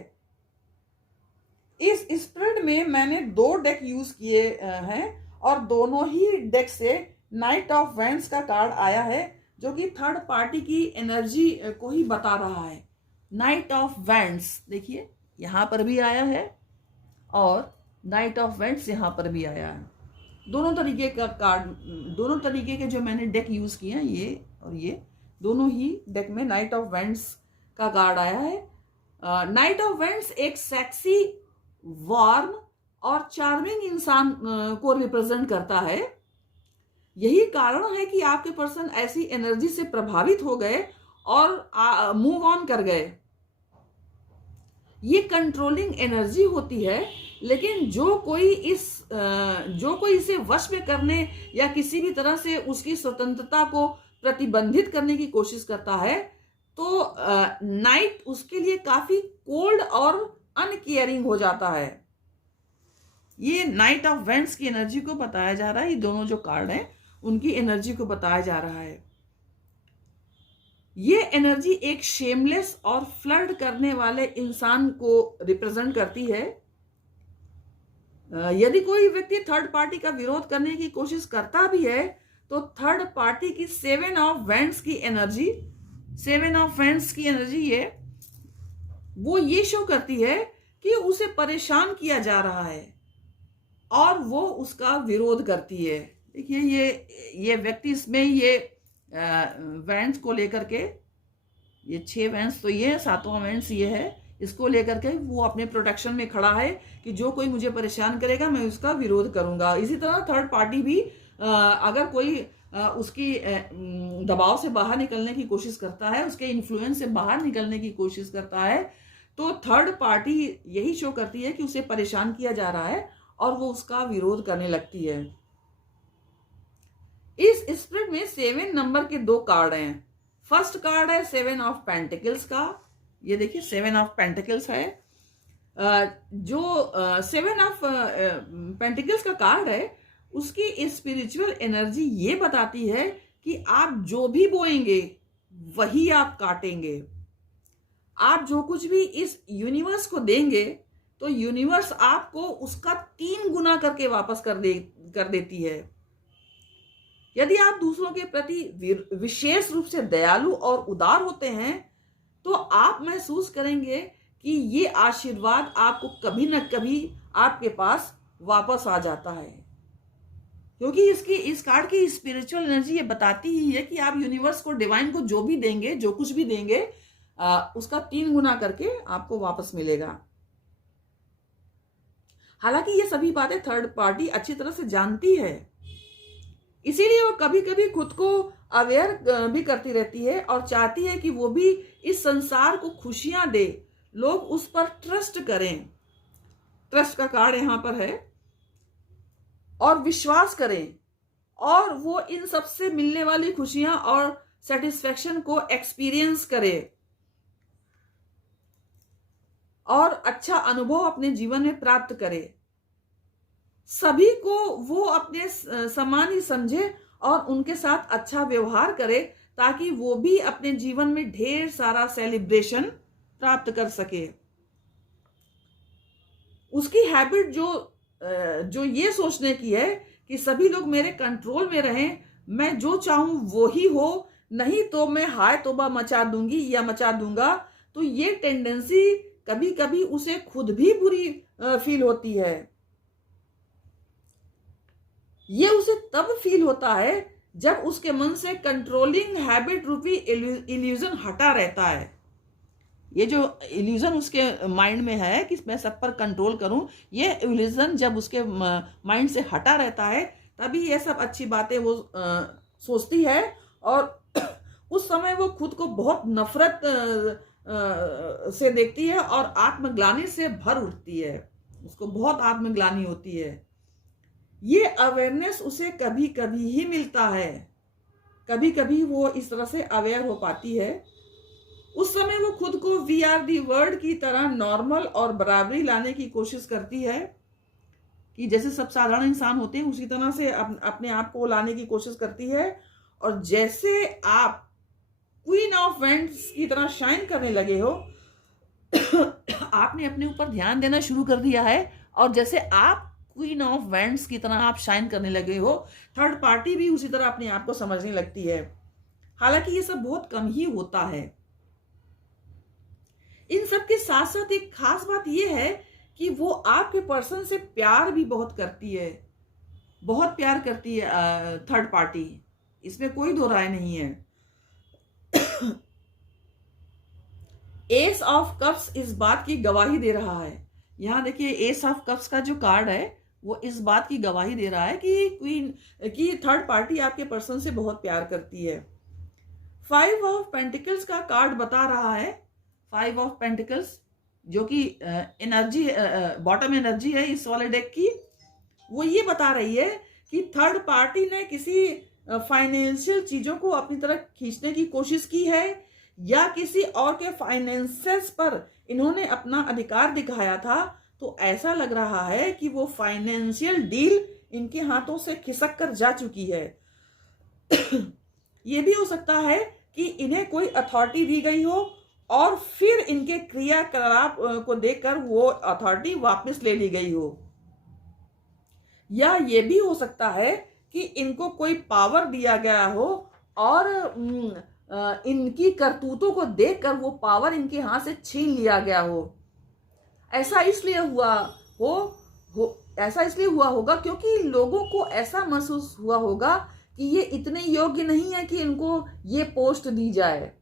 इस स्प्रेड में मैंने 2 डेक यूज किए हैं और दोनों ही डेक से नाइट ऑफ वैंड्स का कार्ड आया है जो कि थर्ड पार्टी की एनर्जी को ही बता रहा है। नाइट ऑफ वैंड्स देखिए यहां पर भी आया है और नाइट ऑफ वैंड्स यहां पर भी आया है। दोनों तरीके का कार्ड, दोनों तरीके के जो मैंने डेक यूज किए हैं, ये और ये दोनों ही डेक में नाइट ऑफ वैंड्स का कार्ड आया है। नाइट ऑफ वैंड्स एक सेक्सी, वार्म और चार्मिंग इंसान को रिप्रेजेंट करता है। यही कारण है कि आपके पर्सन ऐसी एनर्जी से प्रभावित हो गए और मूव ऑन कर गए। ये कंट्रोलिंग एनर्जी होती है, लेकिन जो कोई इसे वश में करने या किसी भी तरह से उसकी स्वतंत्रता को प्रतिबंधित करने की कोशिश करता है तो नाइट उसके लिए काफी कोल्ड और अनकेयरिंग हो जाता है। ये नाइट ऑफ वैंड्स की एनर्जी को बताया जा रहा है। ये दोनों जो कार्ड हैं उनकी एनर्जी को बताया जा रहा है। ये एनर्जी एक शेमलेस और फ्लर्ट करने वाले इंसान को रिप्रेजेंट करती है। यदि कोई व्यक्ति थर्ड पार्टी का विरोध करने की कोशिश करता भी है तो थर्ड पार्टी की 7 ऑफ वैंड्स की एनर्जी, 7 ऑफ वैंड्स की एनर्जी वो ये शो करती है कि उसे परेशान किया जा रहा है और वो उसका विरोध करती है। देखिए ये व्यक्ति इसमें ये वैंड्स को लेकर के, ये 6 वैंड्स तो ये है, 7वां वैंड्स ये है, इसको लेकर के वो अपने प्रोटेक्शन में खड़ा है कि जो कोई मुझे परेशान करेगा मैं उसका विरोध करूंगा। इसी तरह थर्ड पार्टी भी अगर कोई उसकी दबाव से बाहर निकलने की कोशिश करता है, उसके इन्फ्लुएंस से बाहर निकलने की कोशिश करता है तो थर्ड पार्टी यही शो करती है कि उसे परेशान किया जा रहा है और वो उसका विरोध करने लगती है। इस स्प्रेड में 7 नंबर के 2 कार्ड हैं। फर्स्ट कार्ड है 7 ऑफ पेंटिकल्स का। ये देखिए 7 ऑफ पेंटिकल्स है। जो 7 ऑफ पेंटिकल्स का कार्ड है उसकी स्पिरिचुअल एनर्जी ये बताती है कि आप जो भी बोएंगे वही आप काटेंगे। आप जो कुछ भी इस यूनिवर्स को देंगे तो यूनिवर्स आपको उसका 3 गुना करके वापस कर देती है। यदि आप दूसरों के प्रति विशेष रूप से दयालु और उदार होते हैं तो आप महसूस करेंगे कि ये आशीर्वाद आपको कभी न कभी आपके पास वापस आ जाता है, क्योंकि इस कार्ड की स्पिरिचुअल एनर्जी ये बताती ही है कि आप यूनिवर्स को, डिवाइन को जो भी देंगे, जो कुछ भी देंगे उसका 3 गुना करके आपको वापस मिलेगा। हालांकि ये सभी बातें थर्ड पार्टी अच्छी तरह से जानती है, इसीलिए वो कभी कभी खुद को अवेयर भी करती रहती है और चाहती है कि वो भी इस संसार को खुशियां दे, लोग उस पर ट्रस्ट करें। ट्रस्ट का कार्ड यहां पर है, और विश्वास करें और वो इन सब से मिलने वाली खुशियां और सेटिस्फेक्शन को एक्सपीरियंस करे और अच्छा अनुभव अपने जीवन में प्राप्त करे। सभी को वो अपने समान ही समझे और उनके साथ अच्छा व्यवहार करे, ताकि वो भी अपने जीवन में ढेर सारा सेलिब्रेशन प्राप्त कर सके। उसकी हैबिट जो ये सोचने की है कि सभी लोग मेरे कंट्रोल में रहें, मैं जो चाहूं वो ही हो, नहीं तो मैं हाय तौबा मचा दूंगी या मचा दूंगा, तो ये टेंडेंसी कभी कभी उसे खुद भी बुरी फील होती है। ये उसे तब फील होता है जब उसके मन से कंट्रोलिंग हैबिट रूपी इल्यूजन हटा रहता है। ये जो इल्यूजन उसके माइंड में है कि मैं सब पर कंट्रोल करूं, ये इल्यूजन जब उसके माइंड से हटा रहता है, तभी ये सब अच्छी बातें वो सोचती है, और उस समय वो खुद को बहुत नफरत से देखती है और आत्मग्लानि से भर उठती है। उसको बहुत आत्मग्लानि होती है। ये अवेयरनेस उसे कभी कभी ही मिलता है, कभी कभी वो इस तरह से अवेयर हो पाती है। उस समय वो खुद को वी आर दी वर्ल्ड की तरह नॉर्मल और बराबरी लाने की कोशिश करती है, कि जैसे सब साधारण इंसान होते हैं उसी तरह से अपने आप को लाने की कोशिश करती है। और जैसे आप क्वीन ऑफ वेंट्स की तरह शाइन करने लगे हो, आपने अपने ऊपर ध्यान देना शुरू कर दिया है, और जैसे आप क्वीन ऑफ वेंट्स की तरह आप शाइन करने लगे हो, थर्ड पार्टी भी उसी तरह अपने आप को समझने लगती है। हालांकि ये सब बहुत कम ही होता है। इन सब के साथ साथ एक खास बात यह है कि वो आपके पर्सन से प्यार भी बहुत करती है, बहुत प्यार करती है थर्ड पार्टी, इसमें कोई दो राय नहीं है। एस ऑफ कप्स इस बात की गवाही दे रहा है। यहां देखिए, एस ऑफ कप्स का जो कार्ड है वो इस बात की गवाही दे रहा है कि थर्ड पार्टी आपके पर्सन से बहुत प्यार करती है। 5 ऑफ पेंटिकल्स का कार्ड बता रहा है, 5 ऑफ पेंटिकल्स जो कि एनर्जी, बॉटम एनर्जी है इस वाले डेक की, वो ये बता रही है कि थर्ड पार्टी ने किसी फाइनेंशियल चीजों को अपनी तरफ खींचने की कोशिश की है, या किसी और के फाइनेंसेस पर इन्होंने अपना अधिकार दिखाया था। तो ऐसा लग रहा है कि वो फाइनेंशियल डील इनके हाथों से खिसक कर जा चुकी है। ये भी हो सकता है कि इन्हें कोई अथॉरिटी दी गई हो और फिर इनके क्रियाकलाप को देखकर वो अथॉरिटी वापस ले ली गई हो, या ये भी हो सकता है कि इनको कोई पावर दिया गया हो और इनकी करतूतों को देखकर वो पावर इनके हाथ से छीन लिया गया हो। ऐसा इसलिए हुआ होगा क्योंकि लोगों को ऐसा महसूस हुआ होगा कि ये इतने योग्य नहीं है कि इनको ये पोस्ट दी जाए।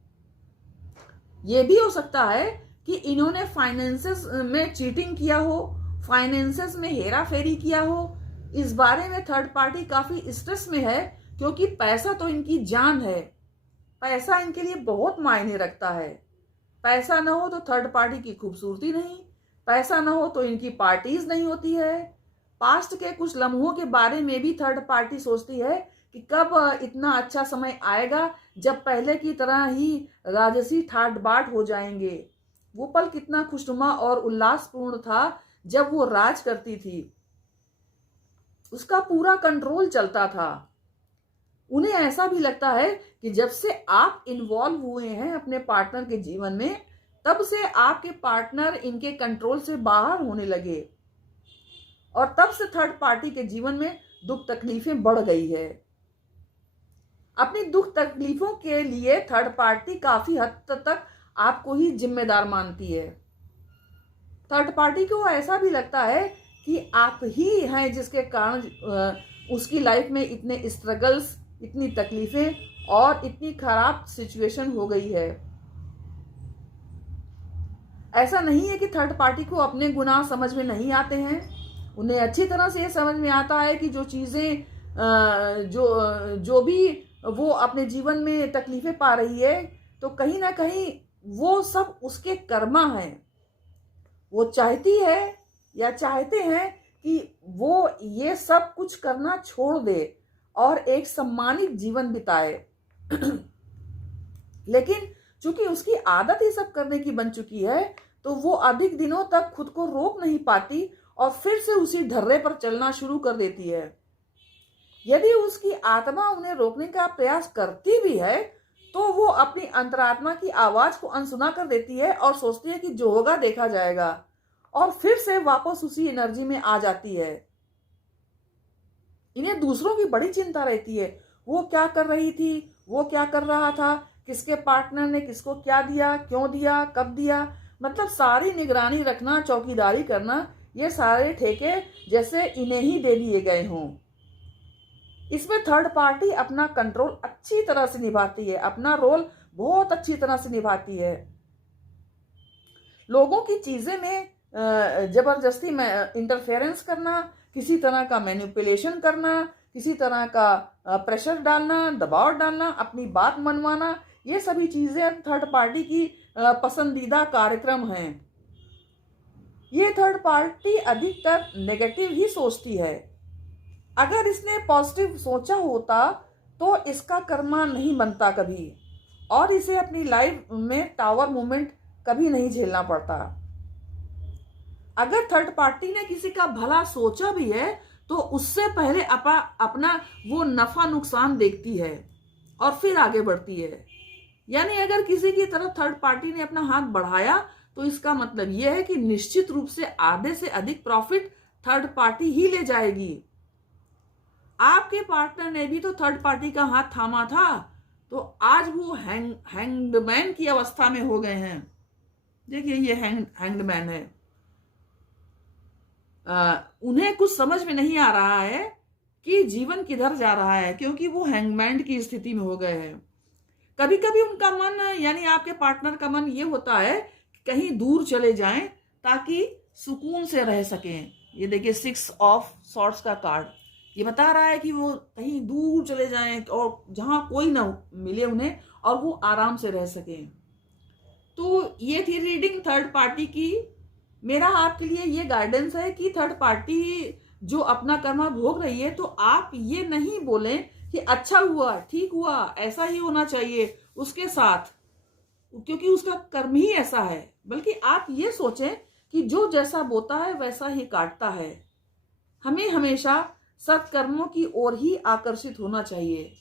ये भी हो सकता है कि इन्होंने फाइनेंसेस में चीटिंग किया हो, फाइनेंसेस में हेरा फेरी किया हो। इस बारे में थर्ड पार्टी काफी स्ट्रेस में है, क्योंकि पैसा तो इनकी जान है, पैसा इनके लिए बहुत मायने रखता है। पैसा ना हो तो थर्ड पार्टी की खूबसूरती नहीं, पैसा ना हो तो इनकी पार्टीज नहीं होती है। पास्ट के कुछ लम्हों के बारे में भी थर्ड पार्टी सोचती है कि कब इतना अच्छा समय आएगा जब पहले की तरह ही राजसी ठाट बाट हो जाएंगे। वो पल कितना खुशनुमा और उल्लासपूर्ण था जब वो राज करती थी, उसका पूरा कंट्रोल चलता था। उन्हें ऐसा भी लगता है कि जब से आप इन्वॉल्व हुए हैं अपने पार्टनर के जीवन में, तब से आपके पार्टनर इनके कंट्रोल से बाहर होने लगे, और तब से थर्ड पार्टी के जीवन में दुख तकलीफें बढ़ गई है। अपनी दुख तकलीफों के लिए थर्ड पार्टी काफी हद तक आपको ही जिम्मेदार मानती है। थर्ड पार्टी को ऐसा भी लगता है कि आप ही हैं जिसके कारण उसकी लाइफ में इतने स्ट्रगल्स, इतनी तकलीफें और इतनी खराब सिचुएशन हो गई है। ऐसा नहीं है कि थर्ड पार्टी को अपने गुनाह समझ में नहीं आते हैं। उन्हें अच्छी तरह से ये समझ में आता है कि जो चीजें जो भी वो अपने जीवन में तकलीफें पा रही है, तो कहीं ना कहीं वो सब उसके कर्मा हैं। वो चाहती है या चाहते हैं कि वो ये सब कुछ करना छोड़ दे और एक सम्मानित जीवन बिताए। लेकिन चूंकि उसकी आदत ही सब करने की बन चुकी है, तो वो अधिक दिनों तक खुद को रोक नहीं पाती और फिर से उसी ढर्रे पर चलना शुरू कर देती है। यदि उसकी आत्मा उन्हें रोकने का प्रयास करती भी है, तो वो अपनी अंतरात्मा की आवाज को अनसुना कर देती है और सोचती है कि जो होगा देखा जाएगा, और फिर से वापस उसी एनर्जी में आ जाती है। इन्हें दूसरों की बड़ी चिंता रहती है, वो क्या कर रही थी, वो क्या कर रहा था, किसके पार्टनर ने किसको क्या दिया, क्यों दिया, कब दिया, मतलब सारी निगरानी रखना, चौकीदारी करना, ये सारे ठेके जैसे इन्हें ही दे दिए गए हों। इसमें थर्ड पार्टी अपना कंट्रोल अच्छी तरह से निभाती है, अपना रोल बहुत अच्छी तरह से निभाती है। लोगों की चीजें में जबरदस्ती में इंटरफेरेंस करना, किसी तरह का मैनिपुलेशन करना, किसी तरह का प्रेशर डालना, दबाव डालना, अपनी बात मनवाना, ये सभी चीजें थर्ड पार्टी की पसंदीदा कार्यक्रम हैं। ये थर्ड पार्टी अधिकतर नेगेटिव ही सोचती है। अगर इसने पॉजिटिव सोचा होता तो इसका कर्मा नहीं बनता कभी, और इसे अपनी लाइफ में टावर मूवमेंट कभी नहीं झेलना पड़ता। अगर थर्ड पार्टी ने किसी का भला सोचा भी है, तो उससे पहले अपना वो नफा नुकसान देखती है और फिर आगे बढ़ती है। यानी अगर किसी की तरफ थर्ड पार्टी ने अपना हाथ बढ़ाया, तो इसका मतलब यह है कि निश्चित रूप से आधे से अधिक प्रॉफिट थर्ड पार्टी ही ले जाएगी। आपके पार्टनर ने भी तो थर्ड पार्टी का हाथ थामा था, तो आज वो हैंगडमैन की अवस्था में हो गए हैं। देखिए, ये हैंगडमैन है। उन्हें कुछ समझ में नहीं आ रहा है कि जीवन किधर जा रहा है, क्योंकि वो हैंगमैन की स्थिति में हो गए हैं। कभी कभी उनका मन, यानी आपके पार्टनर का मन ये होता है कि कहीं दूर चले जाएं ताकि सुकून से रह सकें। ये देखिए 6 ऑफ सॉर्ड्स का कार्ड, ये बता रहा है कि वो कहीं दूर चले जाएं और जहां कोई ना मिले उन्हें, और वो आराम से रह सकें। तो ये थी रीडिंग थर्ड पार्टी की। मेरा आपके लिए ये गाइडेंस है कि थर्ड पार्टी जो अपना कर्मा भोग रही है, तो आप ये नहीं बोलें कि अच्छा हुआ, ठीक हुआ, ऐसा ही होना चाहिए उसके साथ, क्योंकि उसका कर्म ही ऐसा है। बल्कि आप ये सोचें कि जो जैसा बोता है वैसा ही काटता है। हमें हमेशा सत्कर्मों की ओर ही आकर्षित होना चाहिए।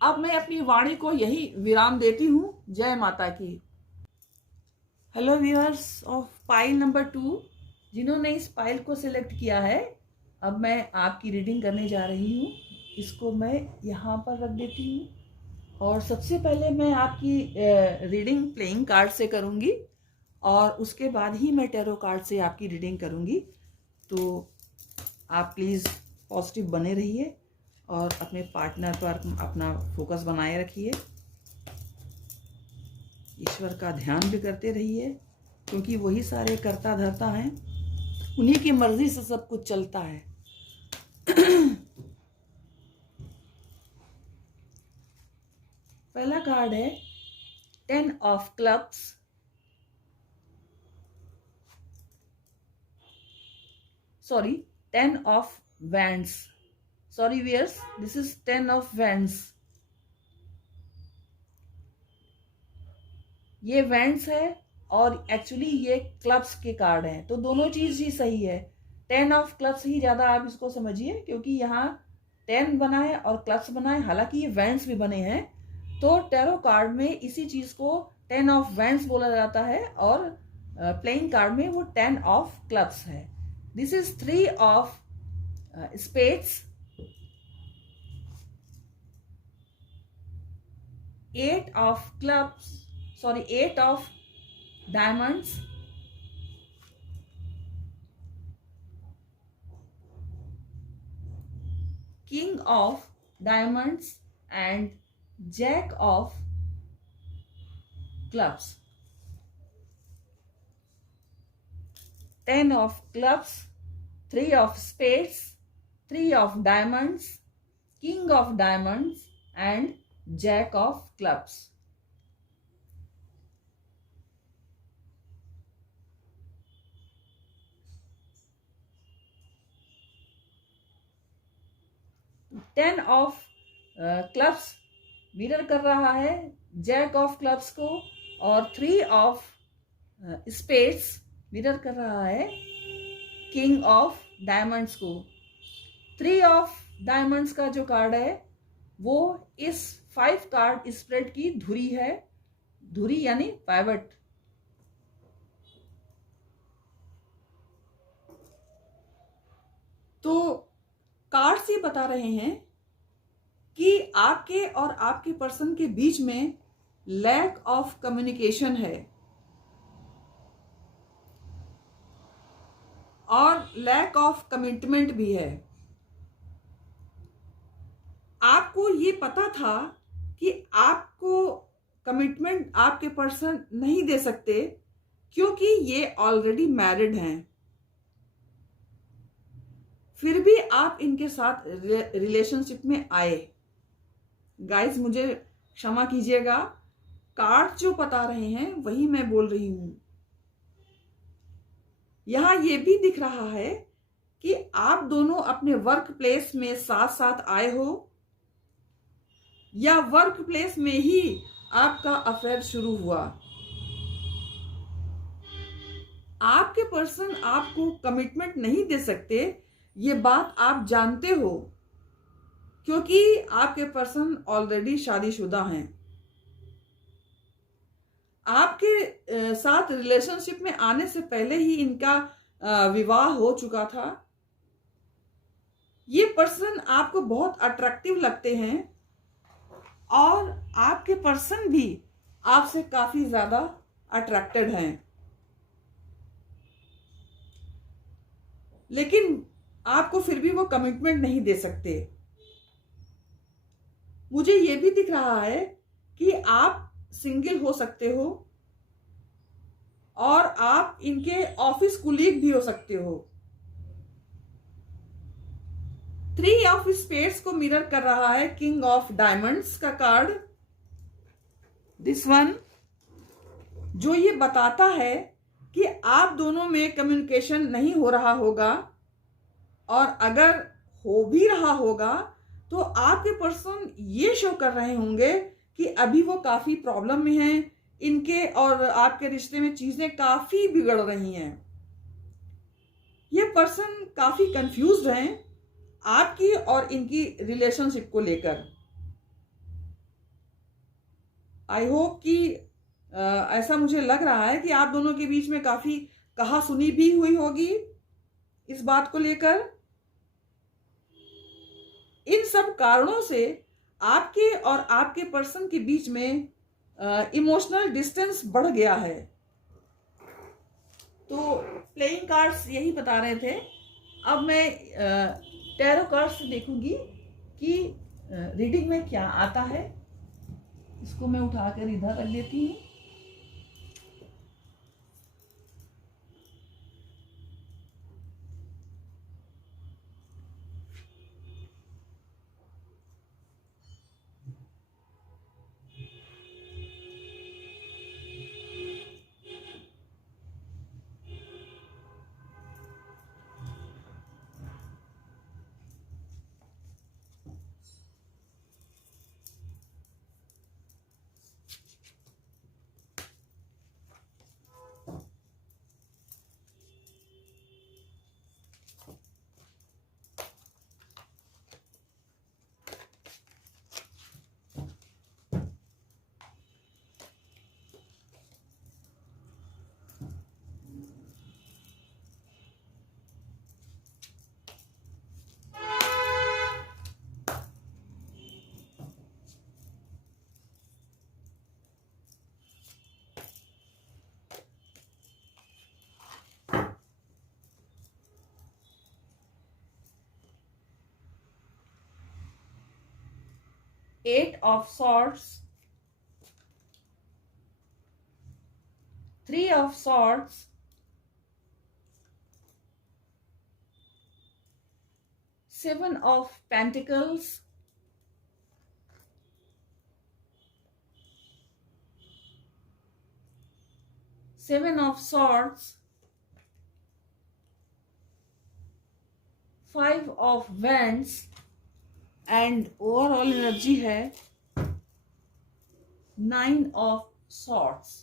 अब मैं अपनी वाणी को यही विराम देती हूँ। जय माता की। Hello viewers of pile number 2, जिन्होंने इस पाइल को सिलेक्ट किया है, अब मैं आपकी रीडिंग करने जा रही हूँ। इसको मैं यहाँ पर रख देती हूँ, और सबसे पहले मैं आपकी रीडिंग प्लेइंग कार्ड से करूँगी, और उसके बाद ही मैं टैरो कार्ड से आपकी रीडिंग करूँगी। तो आप प्लीज़ पॉजिटिव बने रहिए और अपने पार्टनर पर अपना फोकस बनाए रखिए। ईश्वर का ध्यान भी करते रहिए, क्योंकि वही सारे कर्ता धर्ता हैं, उन्हीं की मर्जी से सब कुछ चलता है। पहला कार्ड है 10 of clubs, sorry 10 of wands, sorry वियर्स, दिस इज 10 ऑफ वैंड्स। ये वैंड्स है और एक्चुअली ये क्लब्स के कार्ड हैं, तो दोनों चीज ही सही है। 10 ऑफ क्लब्स ही ज्यादा आप इसको समझिए, क्योंकि यहाँ 10 बना है और क्लब्स बना है, हालांकि ये वैंड्स भी बने हैं। तो टैरो कार्ड में इसी चीज को 10 ऑफ वैंड्स बोला जाता है, और प्लेइंग कार्ड में वो 10 ऑफ क्लब्स है। This is 3 of spades, 8 of clubs, sorry 8 of diamonds, king of diamonds and jack of clubs. 10 of clubs, 3 of spades, 3 of diamonds, king of diamonds and jack of clubs. 10 of clubs mirror कर रहा है Jack of clubs को, और 3 of spades mirror कर रहा है king of diamonds को। 3 of diamonds का जो कार्ड है वो इस 5 कार्ड स्प्रेड की धुरी है, धुरी यानी पाइवट। तो कार्ड्स ये बता रहे हैं कि आपके और आपके पर्सन के बीच में लैक ऑफ कम्युनिकेशन है और लैक ऑफ कमिटमेंट भी है। आपको ये पता था कि आपको कमिटमेंट आपके पर्सन नहीं दे सकते क्योंकि ये ऑलरेडी मैरिड हैं, फिर भी आप इनके साथ रिलेशनशिप में आए। गाइस मुझे क्षमा कीजिएगा, कार्ड जो बता रहे हैं वही मैं बोल रही हूं। यहां ये भी दिख रहा है कि आप दोनों अपने वर्क प्लेस में साथ साथ आए हो या वर्क प्लेस में ही आपका अफेयर शुरू हुआ। आपके पर्सन आपको कमिटमेंट नहीं दे सकते, ये बात आप जानते हो क्योंकि आपके पर्सन ऑलरेडी शादीशुदा हैं। आपके साथ रिलेशनशिप में आने से पहले ही इनका विवाह हो चुका था। ये पर्सन आपको बहुत अट्रैक्टिव लगते हैं और आपके पर्सन भी आपसे काफी ज्यादा अट्रैक्टेड हैं, लेकिन आपको फिर भी वो कमिटमेंट नहीं दे सकते। मुझे ये भी दिख रहा है कि आप सिंगल हो सकते हो और आप इनके ऑफिस कुलीग भी हो सकते हो। 3 ऑफ स्पेड्स को मिरर कर रहा है किंग ऑफ डायमंड्स का कार्ड, दिस वन, जो ये बताता है कि आप दोनों में कम्युनिकेशन नहीं हो रहा होगा, और अगर हो भी रहा होगा तो आपके पर्सन ये शो कर रहे होंगे कि अभी वो काफी प्रॉब्लम में हैं, इनके और आपके रिश्ते में चीजें काफी बिगड़ रही हैं। ये पर्सन काफी कंफ्यूज्ड हैं आपकी और इनकी रिलेशनशिप को लेकर। आई होप कि ऐसा मुझे लग रहा है कि आप दोनों के बीच में काफी कहा सुनी भी हुई होगी इस बात को लेकर। इन सब कारणों से आपके और आपके पर्सन के बीच में इमोशनल डिस्टेंस बढ़ गया है। तो प्लेइंग कार्ड्स यही बता रहे थे। अब मैं टैरो कार्ड्स देखूंगी कि रीडिंग में क्या आता है। इसको मैं उठाकर इधर रख देती हूँ। Eight of Swords, 3 of Swords, 7 of Pentacles, 7 of Swords, 5 of Wands, and overall energy है 9 ऑफ सॉर्ट्स।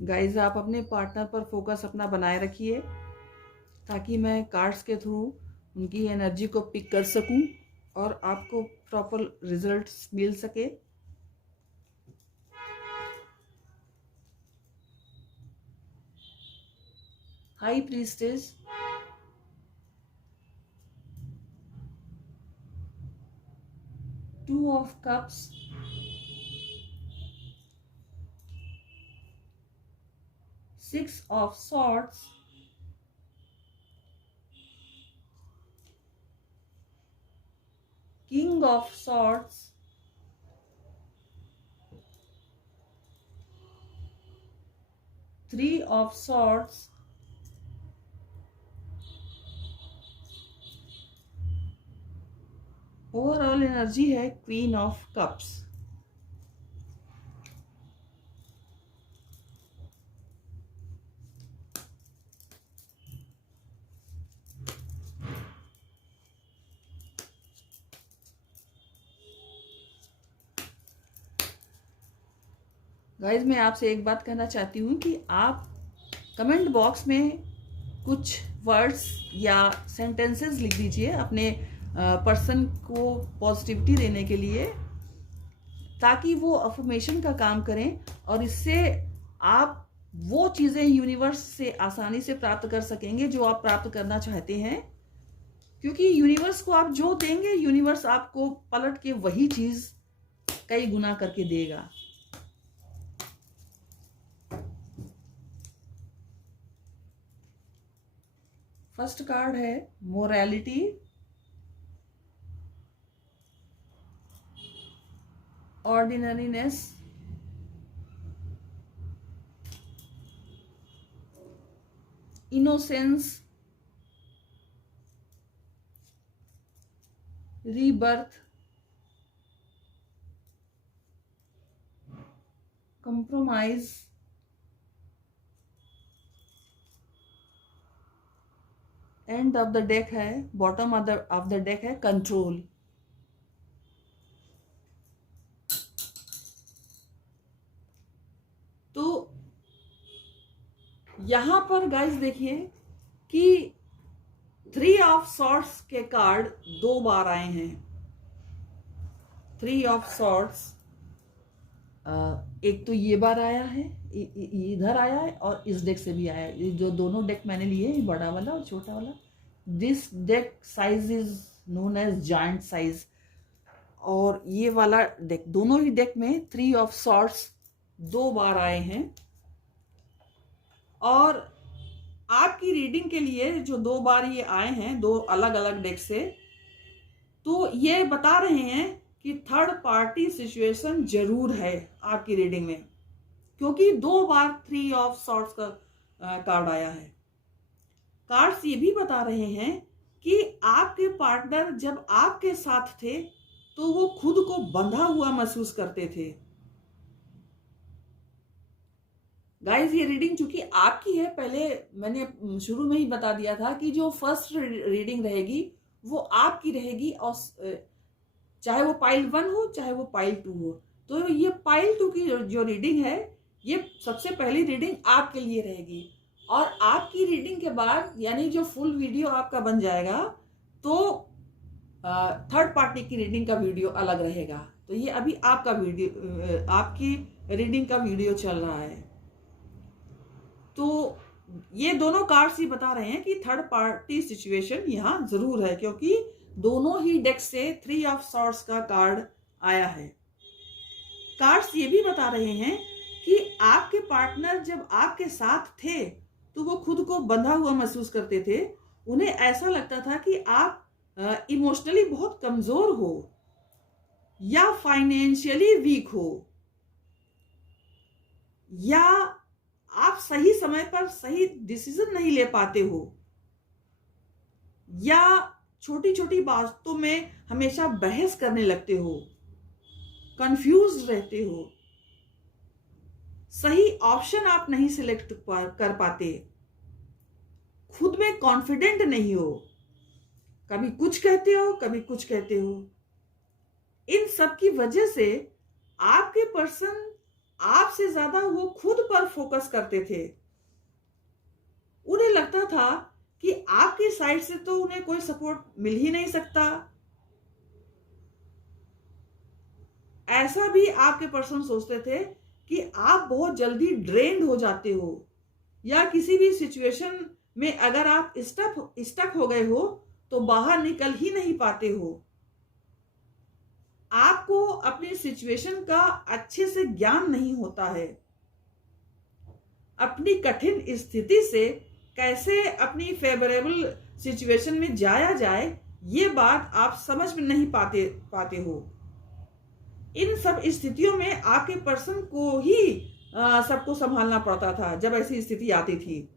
गाइज आप अपने पार्टनर पर फोकस अपना बनाए रखिए ताकि मैं कार्ड्स के थ्रू उनकी एनर्जी को पिक कर सकूं और आपको प्रॉपर रिजल्ट्स मिल सके। High priestess, 2 of cups, 6 of swords, King of swords, Three of swords, overall energy है क्वीन ऑफ कप्स। गाइज मैं आपसे एक बात कहना चाहती हूँ कि आप कमेंट बॉक्स में कुछ वर्ड्स या सेंटेंसेस लिख दीजिए अपने पर्सन को पॉजिटिविटी देने के लिए, ताकि वो अफर्मेशन का काम करें और इससे आप वो चीज़ें यूनिवर्स से आसानी से प्राप्त कर सकेंगे जो आप प्राप्त करना चाहते हैं। क्योंकि यूनिवर्स को आप जो देंगे, यूनिवर्स आपको पलट के वही चीज़ कई गुना करके देगा। फर्स्ट कार्ड है morality, ordinariness, innocence, rebirth, compromise, end of the deck है, बॉटम ऑफ द डेक है कंट्रोल। तो यहां पर गाइस देखिए कि 3 ऑफ सॉर्ट्स के कार्ड 2 बार आए हैं। 3 ऑफ सॉर्ट्स एक तो ये बार आया है, इधर आया है और इस डेक से भी आया है। ये जो दोनों डेक मैंने लिए, बड़ा वाला और छोटा वाला, this deck size is known as giant size. और ये वाला डेक, दोनों ही डेक में 3 ऑफ सॉर्ट्स 2 बार आए हैं। और आपकी रीडिंग के लिए जो 2 बार ये आए हैं 2 अलग अलग डेक से, तो ये बता रहे हैं कि थर्ड पार्टी सिचुएशन जरूर है आपकी रीडिंग में, क्योंकि 2 बार 3 ऑफ सॉर्ट्स का कार्ड आया है। कार्ड्स ये भी बता रहे हैं कि आपके पार्टनर जब आपके साथ थे तो वो खुद को बंधा हुआ महसूस करते थे। गाइज ये रीडिंग चूंकि आपकी है, पहले मैंने शुरू में ही बता दिया था कि जो फर्स्ट रीडिंग रहेगी वो आपकी रहेगी, और चाहे वो पाइल 1 हो चाहे वो पाइल 2 हो। तो ये पाइल 2 की जो रीडिंग है, ये सबसे पहली रीडिंग आपके लिए रहेगी। और आपकी रीडिंग के बाद यानी जो फुल वीडियो आपका बन जाएगा तो थर्ड पार्टी की रीडिंग का वीडियो अलग रहेगा। तो ये अभी आपका वीडियो, आपकी रीडिंग का वीडियो चल रहा है। तो ये दोनों कार्ड्स ही बता रहे हैं कि थर्ड पार्टी सिचुएशन यहाँ जरूर है, क्योंकि दोनों ही डेक से 3 ऑफ सॉर्ड्स का कार्ड आया है। कार्ड्स ये भी बता रहे हैं कि आपके पार्टनर जब आपके साथ थे तो वो खुद को बंधा हुआ महसूस करते थे। उन्हें ऐसा लगता था कि आप इमोशनली बहुत कमजोर हो या फाइनेंशियली वीक हो, या आप सही समय पर सही डिसीजन नहीं ले पाते हो, या छोटी छोटी बातों में हमेशा बहस करने लगते हो, कंफ्यूज रहते हो, सही ऑप्शन आप नहीं सिलेक्ट कर पाते, खुद में कॉन्फिडेंट नहीं हो, कभी कुछ कहते हो कभी कुछ कहते हो। इन सब की वजह से आपके पर्सन आपसे ज्यादा वो खुद पर फोकस करते थे। उन्हें लगता था कि आपकी साइड से तो उन्हें कोई सपोर्ट मिल ही नहीं सकता। ऐसा भी आपके पर्सन सोचते थे कि आप बहुत जल्दी ड्रेन्ड हो जाते हो, या किसी भी सिचुएशन में अगर आप स्टक हो गए हो तो बाहर निकल ही नहीं पाते हो। आपको अपनी सिचुएशन का अच्छे से ज्ञान नहीं होता है। अपनी कठिन स्थिति से कैसे अपनी फेवरेबल सिचुएशन में जाया जाए, ये बात आप समझ में नहीं पाते हो। इन सब स्थितियों में आपके पर्सन को ही सबको संभालना पड़ता था जब ऐसी स्थिति आती थी।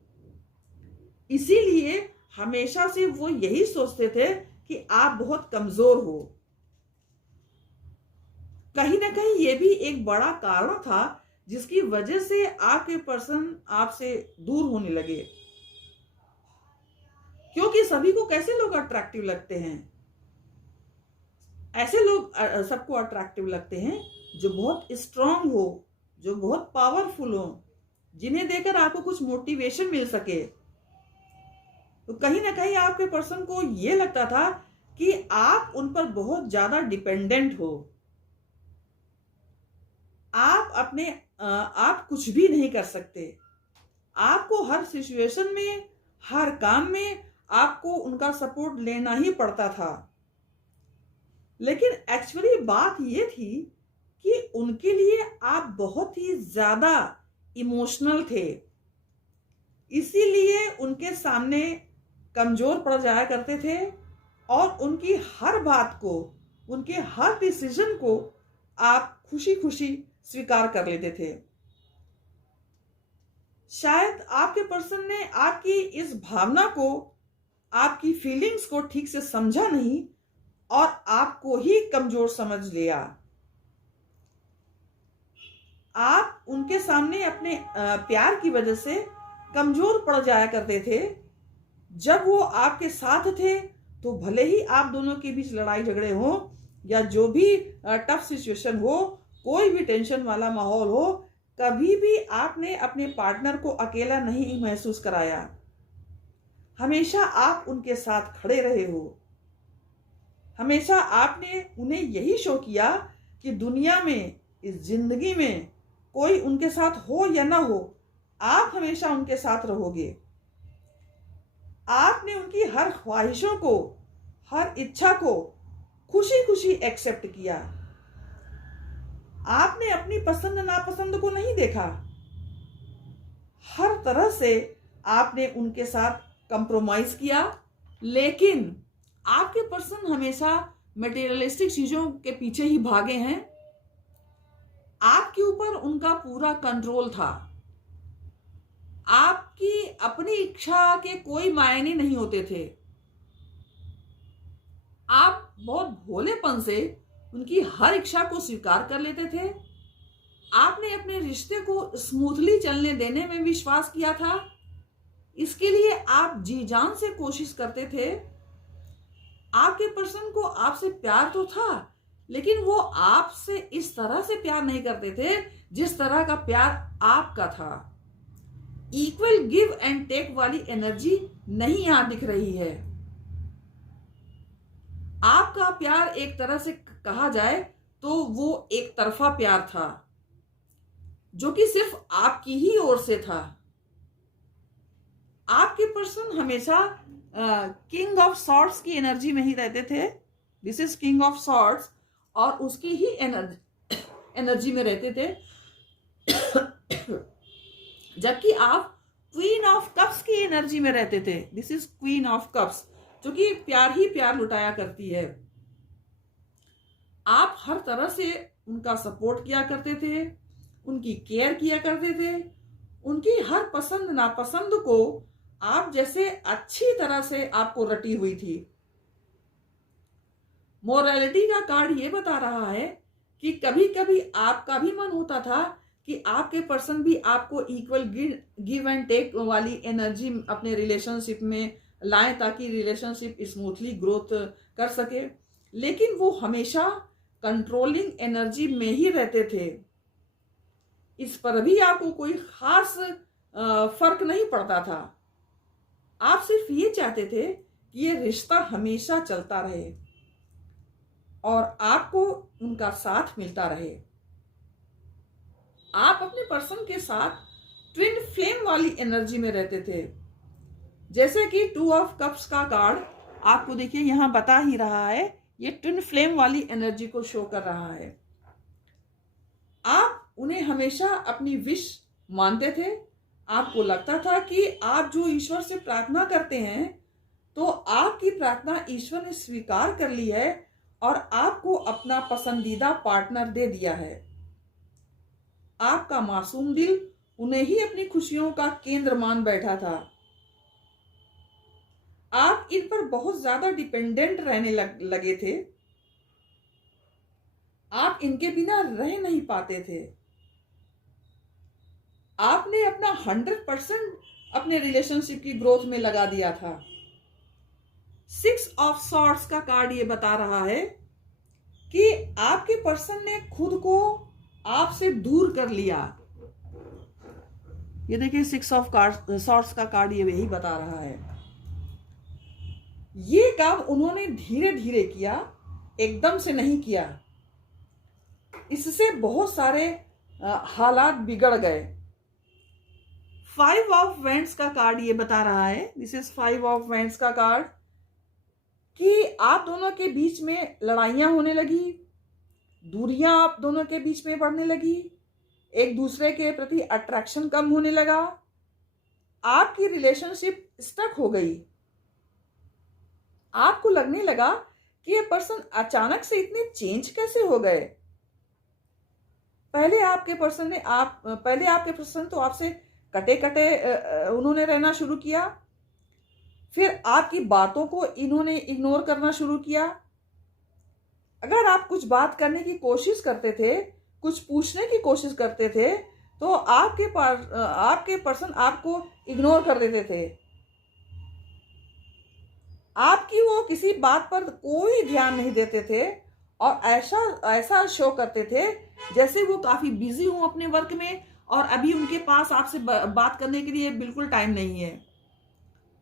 इसीलिए हमेशा से वो यही सोचते थे कि आप बहुत कमजोर हो। कहीं ना कहीं ये भी एक बड़ा कारण था जिसकी वजह से आपके पर्सन आपसे दूर होने लगे। क्योंकि सभी को कैसे लोग अट्रैक्टिव लगते हैं? ऐसे लोग सबको अट्रैक्टिव लगते हैं जो बहुत स्ट्रांग हो, जो बहुत पावरफुल हो, जिन्हें देखकर आपको कुछ मोटिवेशन मिल सके। तो कहीं ना कहीं आपके पर्सन को यह लगता था कि आप उन पर बहुत ज्यादा डिपेंडेंट हो। आप कुछ भी नहीं कर सकते। आपको हर सिचुएशन में, हर काम में आपको उनका सपोर्ट लेना ही पड़ता था। लेकिन एक्चुअली बात यह थी कि उनके लिए आप बहुत ही ज्यादा इमोशनल थे, इसीलिए उनके सामने कमजोर पड़ जाया करते थे और उनकी हर बात को, उनके हर डिसीजन को आप खुशी खुशी स्वीकार कर लेते थे। शायद आपके पर्सन ने आपकी इस भावना को, आपकी फीलिंग्स को ठीक से समझा नहीं और आपको ही कमजोर समझ लिया। आप उनके सामने अपने प्यार की वजह से कमजोर पड़ जाया करते थे। जब वो आपके साथ थे तो भले ही आप दोनों के बीच लड़ाई झगड़े हो या जो भी टफ सिचुएशन हो, कोई भी टेंशन वाला माहौल हो, कभी भी आपने अपने पार्टनर को अकेला नहीं महसूस कराया। हमेशा आप उनके साथ खड़े रहे हो। हमेशा आपने उन्हें यही शो किया कि दुनिया में, इस जिंदगी में कोई उनके साथ हो या ना हो, आप हमेशा उनके साथ रहोगे। आपने उनकी हर ख्वाहिशों को, हर इच्छा को खुशी खुशी एक्सेप्ट किया। आपने अपनी पसंद नापसंद को नहीं देखा। हर तरह से आपने उनके साथ कंप्रोमाइज किया। लेकिन आपके पर्सन हमेशा मटेरियलिस्टिक चीजों के पीछे ही भागे हैं। आपके ऊपर उनका पूरा कंट्रोल था। आपकी अपनी इच्छा के कोई मायने नहीं होते थे। आप बहुत भोलेपन से उनकी हर इच्छा को स्वीकार कर लेते थे। आपने अपने रिश्ते को स्मूथली चलने देने में विश्वास किया था। इसके लिए आप जी जान से कोशिश करते थे। आपके पर्सन को आपसे प्यार तो था, लेकिन वो आपसे इस तरह से प्यार नहीं करते थे जिस तरह का प्यार आपका था। इक्वल गिव एंड टेक वाली एनर्जी नहीं यहां दिख रही है। आपका प्यार एक तरह से कहा जाए तो वो एक तरफा प्यार था, जो कि सिर्फ आपकी ही ओर से था। आपके पर्सन हमेशा किंग ऑफ सॉर्ड्स की एनर्जी में ही रहते थे। This is king of swords, और उसकी ही एनर्जी में रहते थे। जबकि आप क्वीन ऑफ कप्स की एनर्जी में रहते थे। This is queen of cups, जो कि प्यार ही प्यार लुटाया करती है। आप हर तरह से उनका सपोर्ट किया करते थे, उनकी केयर किया करते थे, उनकी हर पसंद नापसंद को आप जैसे अच्छी तरह से आपको रटी हुई थी। मोरालिटी का कार्ड ये बता रहा है कि कभी कभी आपका भी मन होता था कि आपके पर्सन भी आपको इक्वल गिव एंड टेक वाली एनर्जी अपने रिलेशनशिप में लाएं, ताकि रिलेशनशिप स्मूथली ग्रोथ कर सके, लेकिन वो हमेशा कंट्रोलिंग एनर्जी में ही रहते थे। इस पर भी आपको कोई खास फर्क नहीं पड़ता था। आप सिर्फ ये चाहते थे कि ये रिश्ता हमेशा चलता रहे और आपको उनका साथ मिलता रहे। आप अपने पर्सन के साथ ट्विन फ्लेम वाली एनर्जी में रहते थे। जैसे कि 2 ऑफ कप्स का कार्ड आपको देखिए यहां बता ही रहा है, ये ट्विन फ्लेम वाली एनर्जी को शो कर रहा है। आप उन्हें हमेशा अपनी विश मानते थे। आपको लगता था कि आप जो ईश्वर से प्रार्थना करते हैं, तो आपकी प्रार्थना ईश्वर ने स्वीकार कर ली है और आपको अपना पसंदीदा पार्टनर दे दिया है। आपका मासूम दिल उन्हें ही अपनी खुशियों का केंद्र मान बैठा था। आप इन पर बहुत ज्यादा डिपेंडेंट रहने लगे थे। आप इनके बिना रह नहीं पाते थे। आपने अपना 100% अपने रिलेशनशिप की ग्रोथ में लगा दिया था। 6 ऑफ सॉर्ड्स का कार्ड ये बता रहा है कि आपके पर्सन ने खुद को आपसे दूर कर लिया। ये देखिए 6 ऑफ सॉर्ड्स का कार्ड ये यही बता रहा है। ये काम उन्होंने धीरे धीरे किया, एकदम से नहीं किया। इससे बहुत सारे हालात बिगड़ गए। 5 ऑफ वेंट्स का कार्ड ये बता रहा है, दिस इज 5 ऑफ वेंट्स का कार्ड, कि आप दोनों के बीच में लड़ाइयां होने लगी, दूरियां आप दोनों के बीच में बढ़ने लगी, एक दूसरे के प्रति अट्रैक्शन कम होने लगा, आपकी रिलेशनशिप स्टक हो गई। आपको लगने लगा कि ये पर्सन अचानक से इतने चेंज कैसे हो गए। पहले आपके पर्सन तो आपसे कटे कटे उन्होंने रहना शुरू किया, फिर आपकी बातों को इन्होंने इग्नोर करना शुरू किया। अगर आप कुछ बात करने की कोशिश करते थे, कुछ पूछने की कोशिश करते थे, तो आपके पर्सन आपको इग्नोर कर देते थे। आपकी वो किसी बात पर कोई ध्यान नहीं देते थे और ऐसा शो करते थे जैसे वो काफी बिजी हों अपने वर्क में और अभी उनके पास आपसे बात करने के लिए बिल्कुल टाइम नहीं है।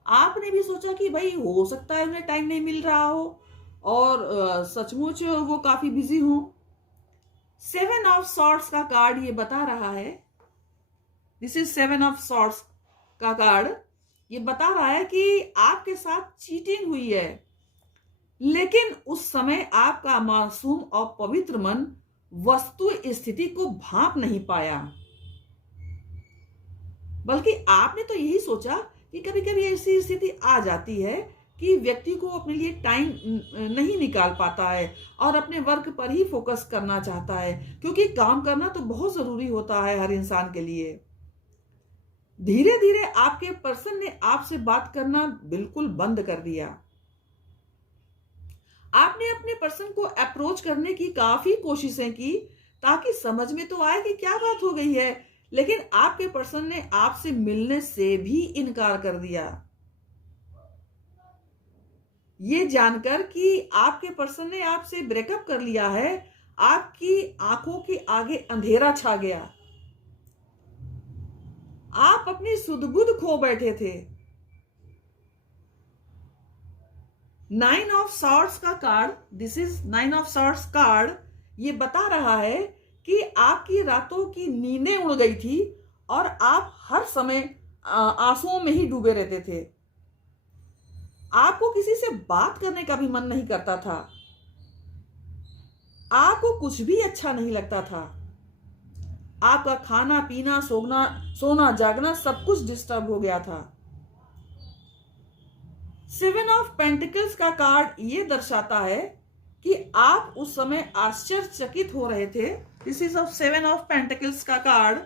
आपने भी सोचा कि भाई हो सकता है उन्हें टाइम नहीं मिल रहा हो और सचमुच वो काफी बिजी हों। 7 ऑफ सॉर्ड्स का कार्ड ये बता रहा है, दिस इज 7 ऑफ सॉर्ड्स का कार्ड, ये बता रहा है कि आपके साथ चीटिंग हुई है, लेकिन उस समय आपका मासूम और पवित्र मन वस्तु स्थिति को भांप नहीं पाया, बल्कि आपने तो यही सोचा कि कभी कभी ऐसी स्थिति आ जाती है कि व्यक्ति को अपने लिए टाइम नहीं निकाल पाता है और अपने वर्क पर ही फोकस करना चाहता है, क्योंकि काम करना तो बहुत जरूरी होता है हर इंसान के लिए। धीरे धीरे आपके पर्सन ने आपसे बात करना बिल्कुल बंद कर दिया। आपने अपने पर्सन को अप्रोच करने की काफी कोशिशें की ताकि समझ में तो आए कि क्या बात हो गई है, लेकिन आपके पर्सन ने आपसे मिलने से भी इनकार कर दिया। ये जानकर कि आपके पर्सन ने आपसे ब्रेकअप कर लिया है, आपकी आंखों के आगे अंधेरा छा गया। आप अपनी सुध-बुध खो बैठे थे। 9 ऑफ सॉर्ड्स का card, this is 9 of swords card, ये बता रहा है कि आपकी रातों की नींदें उड़ गई थी और आप हर समय आंसुओं में ही डूबे रहते थे। आपको किसी से बात करने का भी मन नहीं करता था। आपको कुछ भी अच्छा नहीं लगता था। आपका खाना पीना सोना जागना सब कुछ डिस्टर्ब हो गया था। 7 ऑफ पेंटिकल्स का कार्ड ये दर्शाता है कि आप उस समय आश्चर्यचकित हो रहे थे। This is of 7 of pentacles का कार्ड।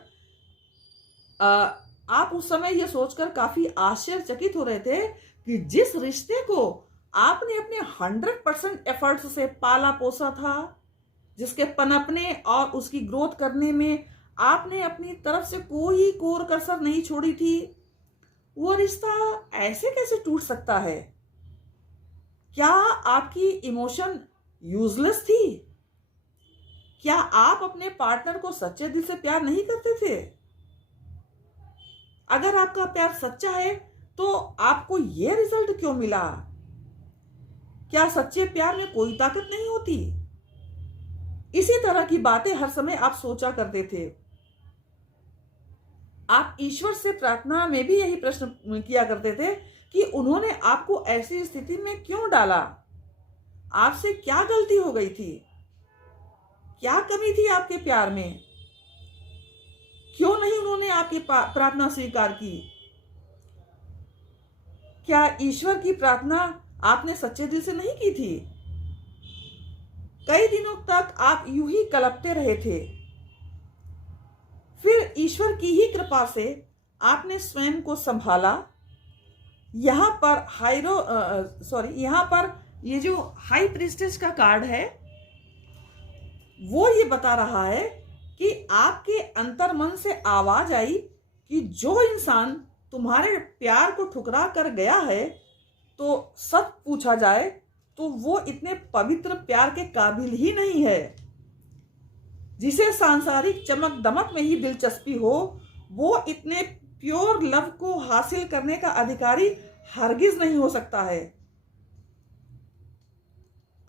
आप उस समय ये सोचकर काफी आश्चर्यचकित हो रहे थे कि जिस रिश्ते को आपने अपने 100% एफर्ट्स से पाला पोसा था, जिसके पनपने और उसकी ग्रोथ करने में आपने अपनी तरफ से कोई कोर कसर नहीं छोड़ी थी, वो रिश्ता ऐसे कैसे टूट सकता है? क्या आपकी इमोशन यूजलेस थी? क्या आप अपने पार्टनर को सच्चे दिल से प्यार नहीं करते थे? अगर आपका प्यार सच्चा है तो आपको यह रिजल्ट क्यों मिला? क्या सच्चे प्यार में कोई ताकत नहीं होती? इसी तरह की बातें हर समय आप सोचा करते थे। आप ईश्वर से प्रार्थना में भी यही प्रश्न किया करते थे कि उन्होंने आपको ऐसी स्थिति में क्यों डाला? आपसे क्या गलती हो गई थी? क्या कमी थी आपके प्यार में? क्यों नहीं उन्होंने आपकी प्रार्थना स्वीकार की? क्या ईश्वर की प्रार्थना आपने सच्चे दिल से नहीं की थी? कई दिनों तक आप यूं ही कलपते रहे थे। फिर ईश्वर की ही कृपा से आपने स्वयं को संभाला। यहाँ पर ये जो हाई प्रीस्टेस का कार्ड है वो ये बता रहा है कि आपके अंतर्मन से आवाज आई कि जो इंसान तुम्हारे प्यार को ठुकरा कर गया है, तो सच पूछा जाए तो वो इतने पवित्र प्यार के काबिल ही नहीं है। जिसे सांसारिक चमक दमक में ही दिलचस्पी हो, वो इतने प्योर लव को हासिल करने का अधिकारी हरगिज नहीं हो सकता है।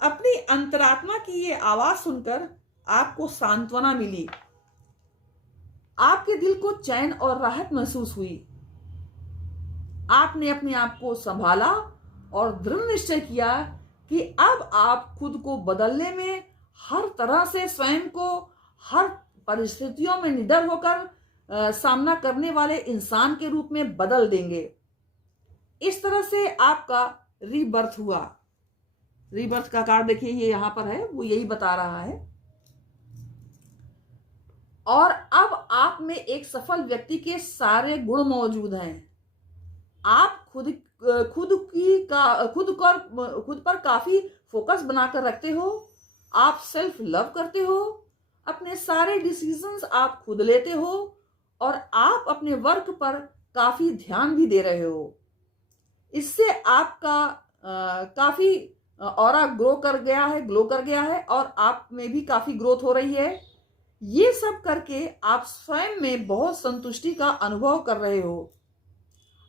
अपनी अंतरात्मा की ये आवाज सुनकर आपको सांत्वना मिली। आपके दिल को चैन और राहत महसूस हुई। आपने अपने आप को संभाला और दृढ़ निश्चय किया कि अब आप खुद को बदलने में हर तरह से स्वयं को हर परिस्थितियों में निडर होकर सामना करने वाले इंसान के रूप में बदल देंगे। इस तरह से आपका रीबर्थ हुआ। रीबर्थ का कार्ड देखिए, ये यहां पर है, वो यही बता रहा है। और अब आप में एक सफल व्यक्ति के सारे गुण मौजूद हैं। आप खुद पर काफी फोकस बनाकर रखते हो। आप सेल्फ लव करते हो। अपने सारे डिसीजंस आप खुद लेते हो और आप अपने वर्क पर काफी ध्यान भी दे रहे हो। इससे आपका काफी ऑरा ग्लो कर गया है और आप में भी काफी ग्रोथ हो रही है। ये सब करके आप स्वयं में बहुत संतुष्टि का अनुभव कर रहे हो।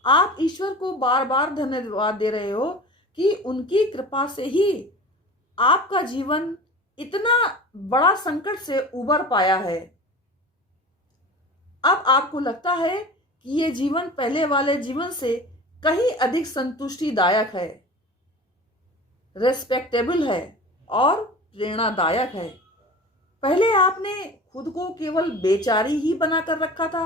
आप ईश्वर को बार बार धन्यवाद दे रहे हो कि उनकी कृपा से ही आपका जीवन इतना बड़ा संकट से उबर पाया है। अब आपको लगता है कि ये जीवन पहले वाले जीवन से कहीं अधिक संतुष्टिदायक है, रेस्पेक्टेबल है और प्रेरणादायक है। पहले आपने खुद को केवल बेचारी ही बनाकर रखा था।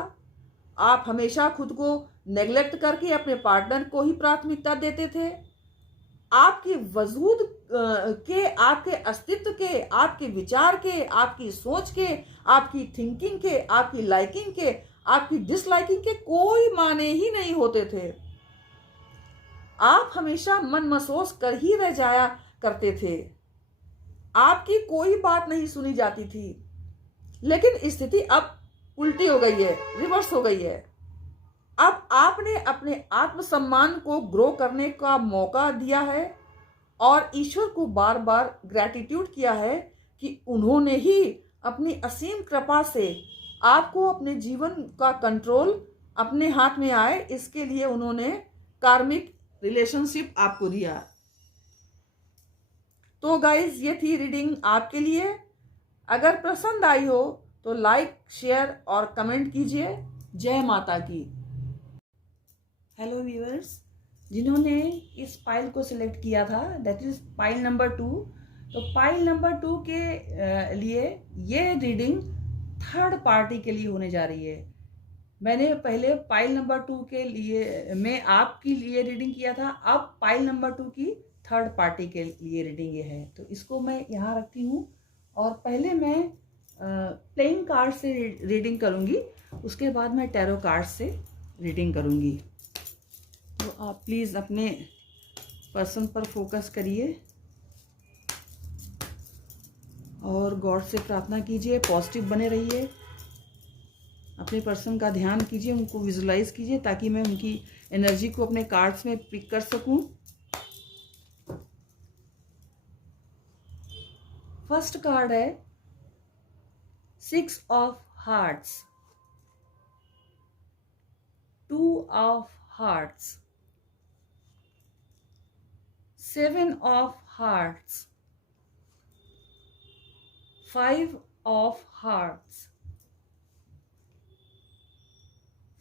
आप हमेशा खुद को नेग्लेक्ट करके अपने पार्टनर को ही प्राथमिकता देते थे। आपके वजूद के, आपके अस्तित्व के, आपके विचार के, आपकी सोच के, आपकी थिंकिंग के, आपकी लाइकिंग के, आपकी डिसलाइकिंग के कोई माने ही नहीं होते थे। आप हमेशा मन महसूस कर ही रह जाया करते थे। आपकी कोई बात नहीं सुनी जाती थी। लेकिन स्थिति अब उल्टी हो गई है, रिवर्स हो गई है। अब आपने अपने आत्मसम्मान को ग्रो करने का मौका दिया है और ईश्वर को बार बार ग्रैटिट्यूड किया है कि उन्होंने ही अपनी असीम कृपा से आपको अपने जीवन का कंट्रोल अपने हाथ में आए। इसके लिए उन्होंने कार्मिक रिलेशनशिप आपको दिया। तो गाइज, ये थी रीडिंग आपके लिए। अगर पसंद आई हो तो लाइक, शेयर और कमेंट कीजिए। जय माता की। हेलो व्यूअर्स, जिन्होंने इस पाइल को सिलेक्ट किया था, दैट इज पाइल नंबर 2। तो पाइल नंबर 2 के लिए ये रीडिंग थर्ड पार्टी के लिए होने जा रही है। मैंने पहले पाइल नंबर 2 के लिए में आपके लिए रीडिंग किया था, अब पाइल नंबर 2 की थर्ड पार्टी के लिए रीडिंग ये है। तो इसको मैं यहाँ रखती हूँ और पहले मैं प्लेइंग कार्ड से रीडिंग करूँगी, उसके बाद मैं टैरो कार्ड से रीडिंग करूँगी। तो आप प्लीज़ अपने पर्सन पर फोकस करिए और गॉड से प्रार्थना कीजिए, पॉजिटिव बने रहिए, अपने पर्सन का ध्यान कीजिए, उनको विजुलाइज कीजिए ताकि मैं उनकी एनर्जी को अपने कार्ड्स में पिक कर सकूं। फर्स्ट कार्ड है 6 of hearts, 2 of hearts, 7 of hearts, 5 of hearts,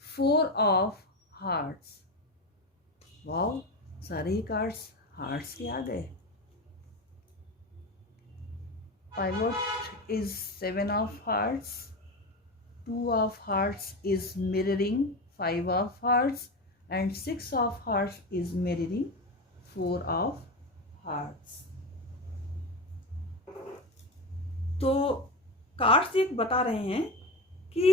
4 of hearts. Wow, सारे ही कार्ड्स हार्ट्स के आ गए। Pivot is 7 of hearts, 2 of hearts is mirroring 5 of hearts, and 6 of hearts is mirroring 4 of hearts. तो cards एक बता रहे हैं कि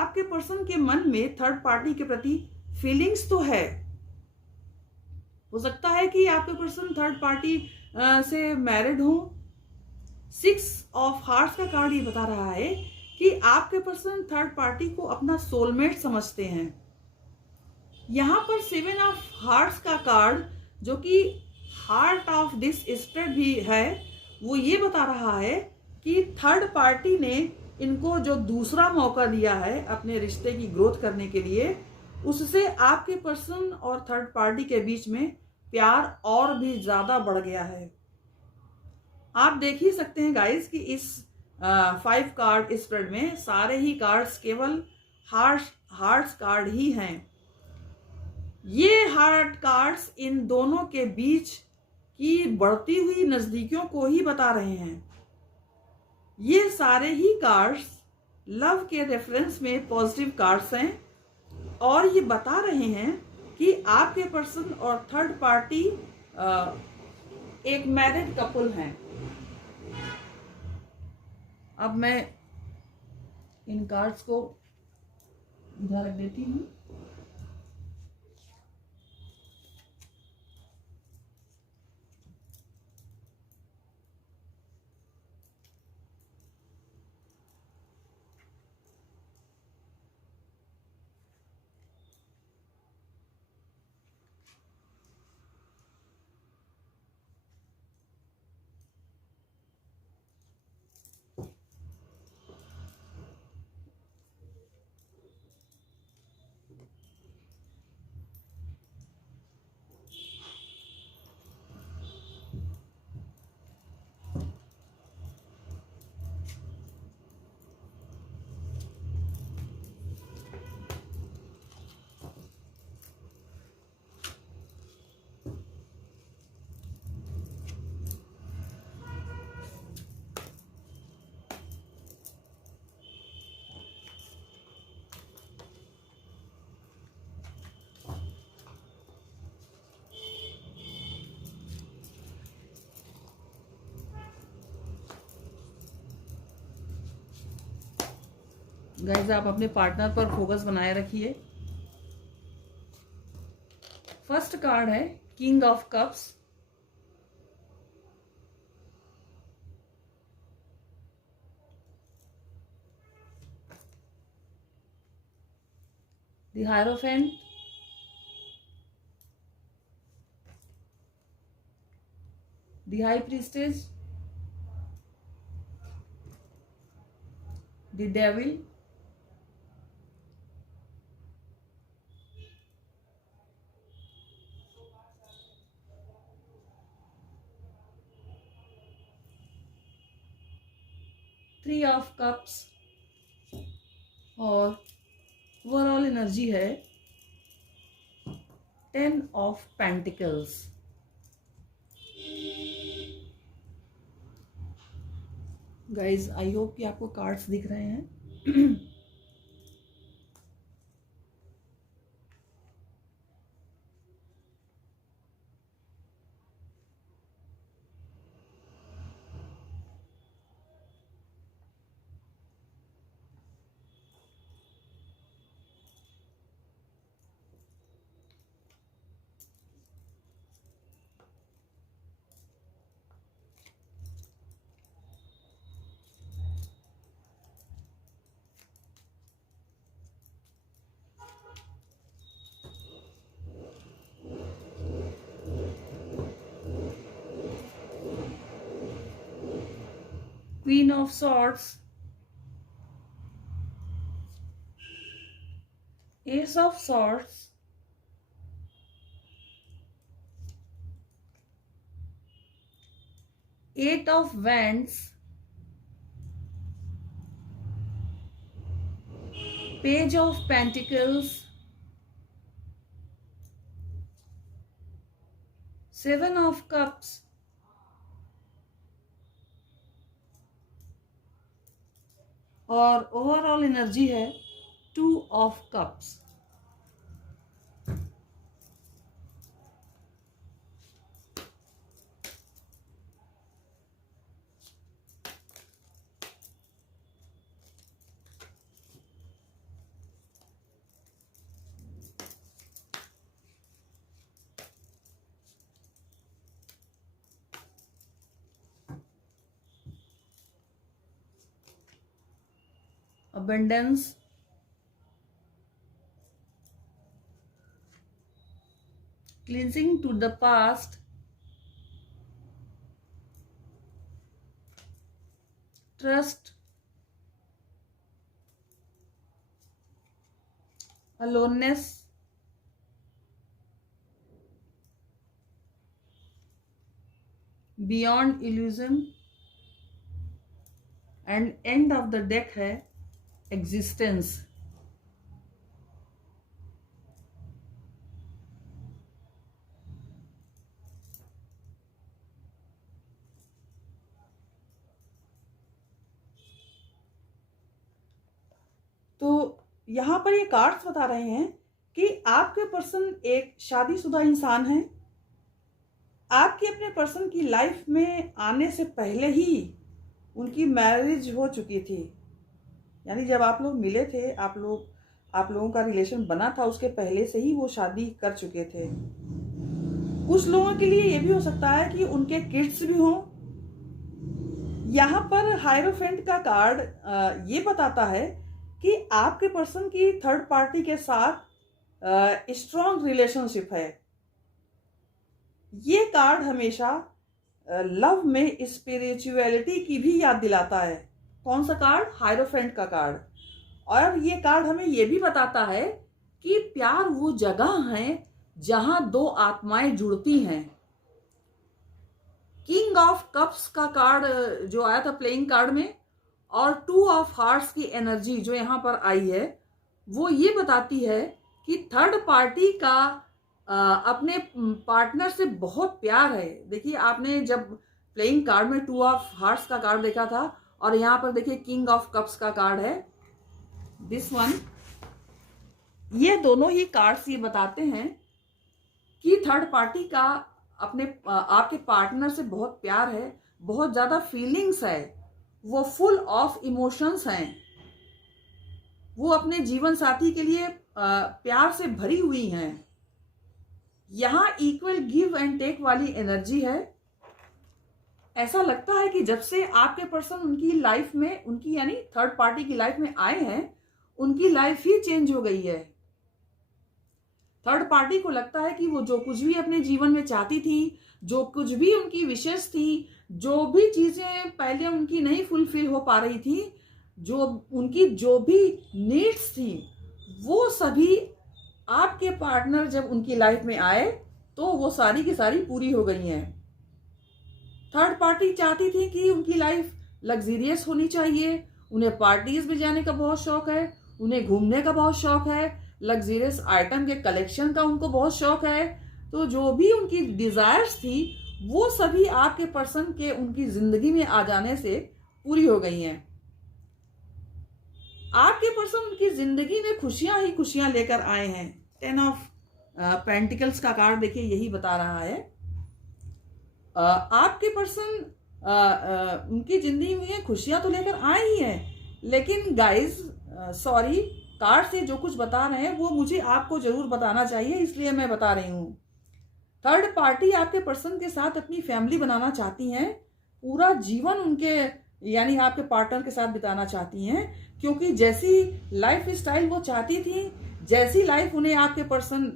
आपके पर्सन के मन में थर्ड पार्टी के प्रति फीलिंग्स तो है। हो सकता है कि आपके पर्सन थर्ड पार्टी से मैरिड हो। 6 ऑफ हार्ट्स का कार्ड ये बता रहा है कि आपके पर्सन थर्ड पार्टी को अपना सोलमेट समझते हैं। यहां पर 7 ऑफ हार्ट्स का कार्ड, जो कि हार्ट ऑफ दिस स्प्रेड भी है, वो ये बता रहा है कि थर्ड पार्टी ने इनको जो दूसरा मौका दिया है अपने रिश्ते की ग्रोथ करने के लिए, उससे आपके पर्सन और थर्ड पार्टी के बीच में प्यार और भी ज्यादा बढ़ गया है। आप देख ही सकते हैं गाइस कि इस 5 कार्ड स्प्रेड में सारे ही कार्ड्स केवल हार्ट्स कार्ड ही हैं। ये हार्ट कार्ड्स इन दोनों के बीच की बढ़ती हुई नजदीकियों को ही बता रहे हैं। ये सारे ही कार्ड्स लव के रेफरेंस में पॉजिटिव कार्ड्स हैं और ये बता रहे हैं कि आपके पर्सन और थर्ड पार्टी एक मैरिड कपल हैं। अब मैं इन कार्ड्स को इधर रख देती हूँ। गाइस, आप अपने पार्टनर पर फोकस बनाए रखिए। फर्स्ट कार्ड है king of cups, the hierophant, the high priestess, the devil, three of cups और ओवरऑल एनर्जी है 10 of Pentacles. Guys I hope कि आपको कार्ड्स दिख रहे हैं. Queen of Swords, Ace of Swords, Eight of Wands, Page of Pentacles, Seven of Cups, और overall energy है 2 of Cups. Abundance, cleansing to the past, trust, aloneness, beyond illusion, and end of the deck है existence. तो यहाँ पर ये cards बता रहे हैं कि आपके पर्सन एक शादीशुदा इंसान है. आपके अपने पर्सन की लाइफ में आने से पहले ही उनकी मैरिज हो चुकी थी. यानी जब आप लोग मिले थे, आप लोगों का रिलेशन बना था, उसके पहले से ही वो शादी कर चुके थे. कुछ लोगों के लिए ये भी हो सकता है कि उनके किड्स भी हों. यहाँ पर हायरोफेंट का कार्ड ये बताता है कि आपके पर्सन की थर्ड पार्टी के साथ स्ट्रॉन्ग रिलेशनशिप है. ये कार्ड हमेशा लव में स्पिरिचुअलिटी की भी याद दिलाता है. कौन सा कार्ड? हायरोफेंट का कार्ड. और ये कार्ड हमें ये भी बताता है कि प्यार वो जगह है जहां दो आत्माएं जुड़ती हैं. किंग ऑफ कप्स का कार्ड जो आया था प्लेइंग कार्ड में, और 2 ऑफ हार्ट्स की एनर्जी जो यहां पर आई है, वो ये बताती है कि थर्ड पार्टी का अपने पार्टनर से बहुत प्यार है. देखिए, आपने जब प्लेइंग कार्ड में 2 ऑफ हार्ट्स का कार्ड देखा था, और यहां पर देखिए किंग ऑफ कप्स का कार्ड है, दिस वन. ये दोनों ही कार्ड्स ये बताते हैं कि थर्ड पार्टी का अपने आपके पार्टनर से बहुत प्यार है, बहुत ज्यादा फीलिंग्स है, वो फुल ऑफ इमोशंस हैं, वो अपने जीवन साथी के लिए प्यार से भरी हुई हैं. यहां इक्वल गिव एंड टेक वाली एनर्जी है. ऐसा लगता है कि जब से आपके पर्सन उनकी लाइफ में, उनकी यानी थर्ड पार्टी की लाइफ में आए हैं, उनकी लाइफ ही चेंज हो गई है. थर्ड पार्टी को लगता है कि वो जो कुछ भी अपने जीवन में चाहती थी, जो कुछ भी उनकी विशेष थी, जो भी चीजें पहले उनकी नहीं फुलफिल हो पा रही थी, जो भी नीड्स थी, वो सभी आपके पार्टनर जब उनकी लाइफ में आए तो वो सारी की सारी पूरी हो गई हैं. थर्ड पार्टी चाहती थी कि उनकी लाइफ लग्जरियस होनी चाहिए, उन्हें पार्टीज में जाने का बहुत शौक है, उन्हें घूमने का बहुत शौक है, लग्जरियस आइटम के कलेक्शन का उनको बहुत शौक है। तो जो भी उनकी डिजायर्स थी वो सभी आपके पर्सन के उनकी जिंदगी में आ जाने से पूरी हो गई हैं। आपके पर्सन उनकी जिंदगी में खुशियां ही खुशियां लेकर आए हैं। 10 ऑफ पेंटिकल्स का कार्ड देखिए यही बता रहा है। आपके पर्सन उनकी जिंदगी में खुशियां तो लेकर आए ही हैं, लेकिन गाइस सॉरी, कार्ड से जो कुछ बता रहे हैं वो मुझे आपको जरूर बताना चाहिए, इसलिए मैं बता रही हूँ। थर्ड पार्टी आपके पर्सन के साथ अपनी फैमिली बनाना चाहती हैं, पूरा जीवन उनके यानी आपके पार्टनर के साथ बिताना चाहती हैं, क्योंकि जैसी लाइफ स्टाइल वो चाहती थी, जैसी लाइफ उन्हें आपके पर्सन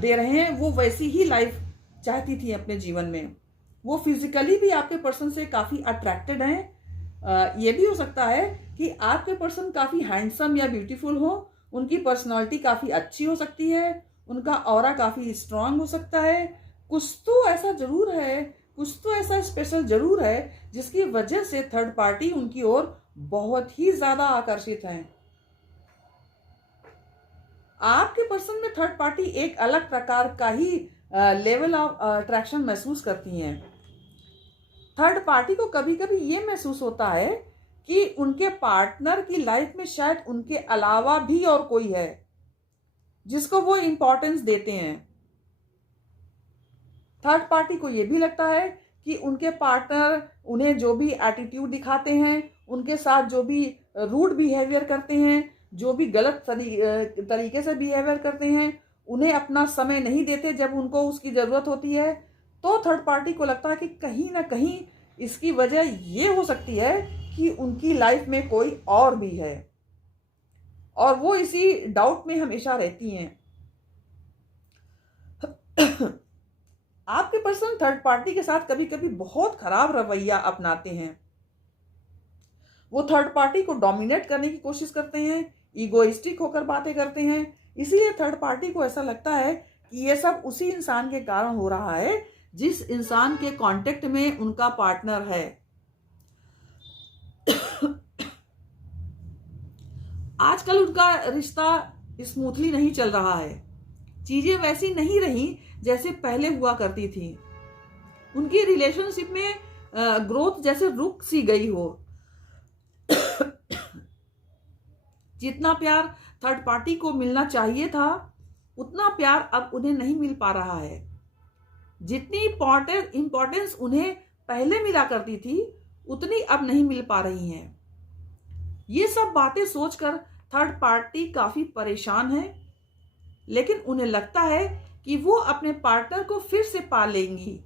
दे रहे हैं, वो वैसी ही लाइफ चाहती थी अपने जीवन में। वो फिजिकली भी आपके पर्सन से काफ़ी अट्रैक्टेड हैं। ये भी हो सकता है कि आपके पर्सन काफ़ी हैंडसम या ब्यूटीफुल हो, उनकी पर्सनालिटी काफ़ी अच्छी हो सकती है, उनका ऑरा काफ़ी स्ट्रांग हो सकता है। कुछ तो ऐसा जरूर है, कुछ तो ऐसा स्पेशल जरूर है जिसकी वजह से थर्ड पार्टी उनकी ओर बहुत ही ज्यादा आकर्षित है। आपके पर्सन में थर्ड पार्टी एक अलग प्रकार का ही लेवल ऑफ अट्रैक्शन महसूस करती हैं। थर्ड पार्टी को कभी कभी ये महसूस होता है कि उनके पार्टनर की लाइफ में शायद उनके अलावा भी और कोई है जिसको वो इंपॉर्टेंस देते हैं। थर्ड पार्टी को ये भी लगता है कि उनके पार्टनर उन्हें जो भी एटीट्यूड दिखाते हैं, उनके साथ जो भी रूड बिहेवियर करते हैं, जो भी गलत तरीके से बिहेवियर करते हैं, उन्हें अपना समय नहीं देते जब उनको उसकी ज़रूरत होती है, तो थर्ड पार्टी को लगता है कि कहीं ना कहीं इसकी वजह ये हो सकती है कि उनकी लाइफ में कोई और भी है, और वो इसी डाउट में हमेशा रहती हैं। आपके पर्सन थर्ड पार्टी के साथ कभी कभी बहुत खराब रवैया अपनाते हैं। वो थर्ड पार्टी को डोमिनेट करने की कोशिश करते हैं, ईगोइस्टिक होकर बातें करते हैं। इसीलिए थर्ड पार्टी को ऐसा लगता है कि ये सब उसी इंसान के कारण हो रहा है जिस इंसान के कांटेक्ट में उनका पार्टनर है। आजकल उनका रिश्ता स्मूथली नहीं चल रहा है, चीजें वैसी नहीं रही जैसे पहले हुआ करती थी। उनकी रिलेशनशिप में ग्रोथ जैसे रुक सी गई हो। जितना प्यार थर्ड पार्टी को मिलना चाहिए था उतना प्यार अब उन्हें नहीं मिल पा रहा है। जितनी इंपॉर्टेंस उन्हें पहले मिला करती थी उतनी अब नहीं मिल पा रही हैं। ये सब बातें सोचकर थर्ड पार्टी काफी परेशान है, लेकिन उन्हें लगता है कि वो अपने पार्टनर को फिर से पा लेंगी।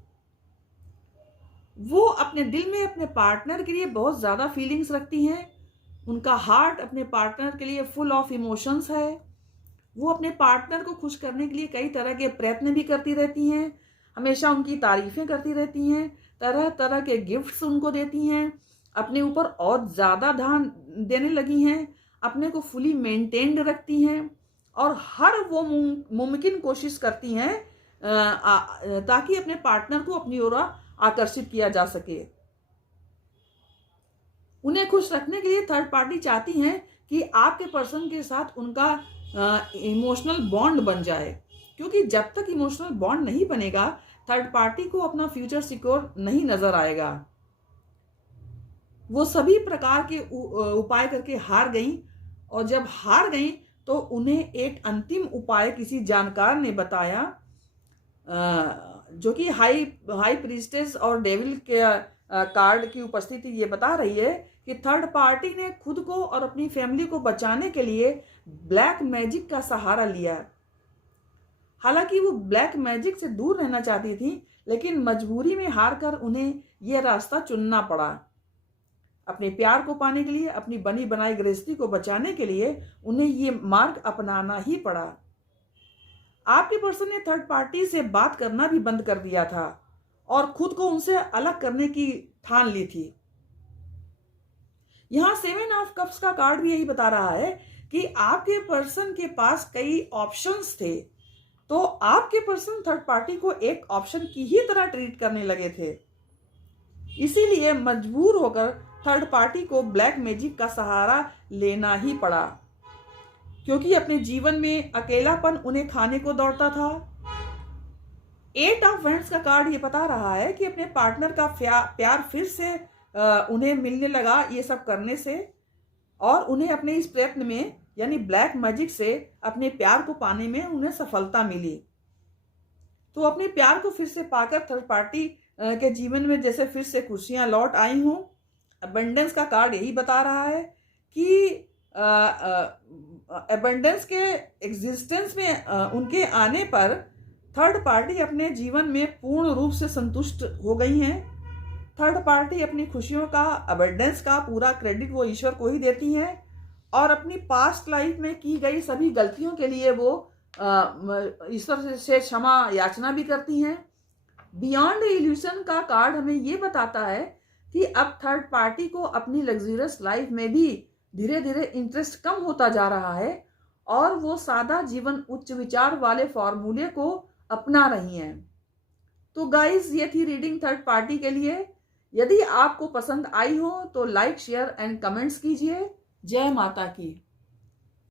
वो अपने दिल में अपने पार्टनर के लिए बहुत ज्यादा फीलिंग्स रखती हैं। उनका हार्ट अपने पार्टनर के लिए फुल ऑफ इमोशंस है। वो अपने पार्टनर को खुश करने के लिए कई तरह के प्रयत्न भी करती रहती हैं, हमेशा उनकी तारीफें करती रहती हैं, तरह तरह के गिफ्ट्स उनको देती हैं, अपने ऊपर और ज़्यादा ध्यान देने लगी हैं, अपने को फुली मेंटेन्ड रखती हैं और हर वो मुमकिन कोशिश करती हैं ताकि अपने पार्टनर को अपनी ओर आकर्षित किया जा सके। उन्हें खुश रखने के लिए थर्ड पार्टी चाहती हैं कि आपके पर्सन के साथ उनका इमोशनल बॉन्ड बन जाए, क्योंकि जब तक इमोशनल बॉन्ड नहीं बनेगा थर्ड पार्टी को अपना फ्यूचर सिक्योर नहीं नजर आएगा। वो सभी प्रकार के उपाय करके हार गई, और जब हार गई तो उन्हें एक अंतिम उपाय किसी जानकार ने बताया, जो कि हाई प्रीस्टेस और डेविल के कार्ड की उपस्थिति ये बता रही है कि थर्ड पार्टी ने खुद को और अपनी फैमिली को बचाने के लिए ब्लैक मैजिक का सहारा लिया। हालांकि वो ब्लैक मैजिक से दूर रहना चाहती थी, लेकिन मजबूरी में हारकर उन्हें यह रास्ता चुनना पड़ा। अपने प्यार को पाने के लिए, अपनी बनी बनाई गृहस्थी को बचाने के लिए उन्हें ये मार्ग अपनाना ही पड़ा। आपके पर्सन ने थर्ड पार्टी से बात करना भी बंद कर दिया था और खुद को उनसे अलग करने की ठान ली थी। यहां 7 ऑफ कप्स का कार्ड भी यही बता रहा है कि आपके पर्सन के पास कई ऑप्शंस थे, तो आपके पर्सन थर्ड पार्टी को एक ऑप्शन की ही तरह ट्रीट करने लगे थे। इसीलिए मजबूर होकर थर्ड पार्टी को ब्लैक मैजिक का सहारा लेना ही पड़ा, क्योंकि अपने जीवन में अकेलापन उन्हें खाने को दौड़ता था। 8 ऑफ वैंड्स का कार्ड ये बता रहा है कि अपने पार्टनर का प्यार फिर से उन्हें मिलने लगा ये सब करने से, और उन्हें अपने इस प्रयत्न में यानी ब्लैक मैजिक से अपने प्यार को पाने में उन्हें सफलता मिली। तो अपने प्यार को फिर से पाकर थर्ड पार्टी के जीवन में जैसे फिर से खुशियां लौट आई हों। अबंडेंस का कार्ड यही बता रहा है कि अबंडेंस के एग्जिस्टेंस में उनके आने पर थर्ड पार्टी अपने जीवन में पूर्ण रूप से संतुष्ट हो गई हैं। थर्ड पार्टी अपनी खुशियों का, अबंडेंस का पूरा क्रेडिट वो ईश्वर को ही देती हैं, और अपनी पास्ट लाइफ में की गई सभी गलतियों के लिए वो ईश्वर से क्षमा याचना भी करती हैं। बियॉन्ड इल्यूशन का कार्ड हमें ये बताता है कि अब थर्ड पार्टी को अपनी लग्जरियस लाइफ में भी धीरे धीरे इंटरेस्ट कम होता जा रहा है, और वो सादा जीवन उच्च विचार वाले फॉर्मूले को अपना रही हैं। तो गाइस, ये थी रीडिंग थर्ड पार्टी के लिए। यदि आपको पसंद आई हो तो लाइक, शेयर एंड कमेंट्स कीजिए। जय माता की।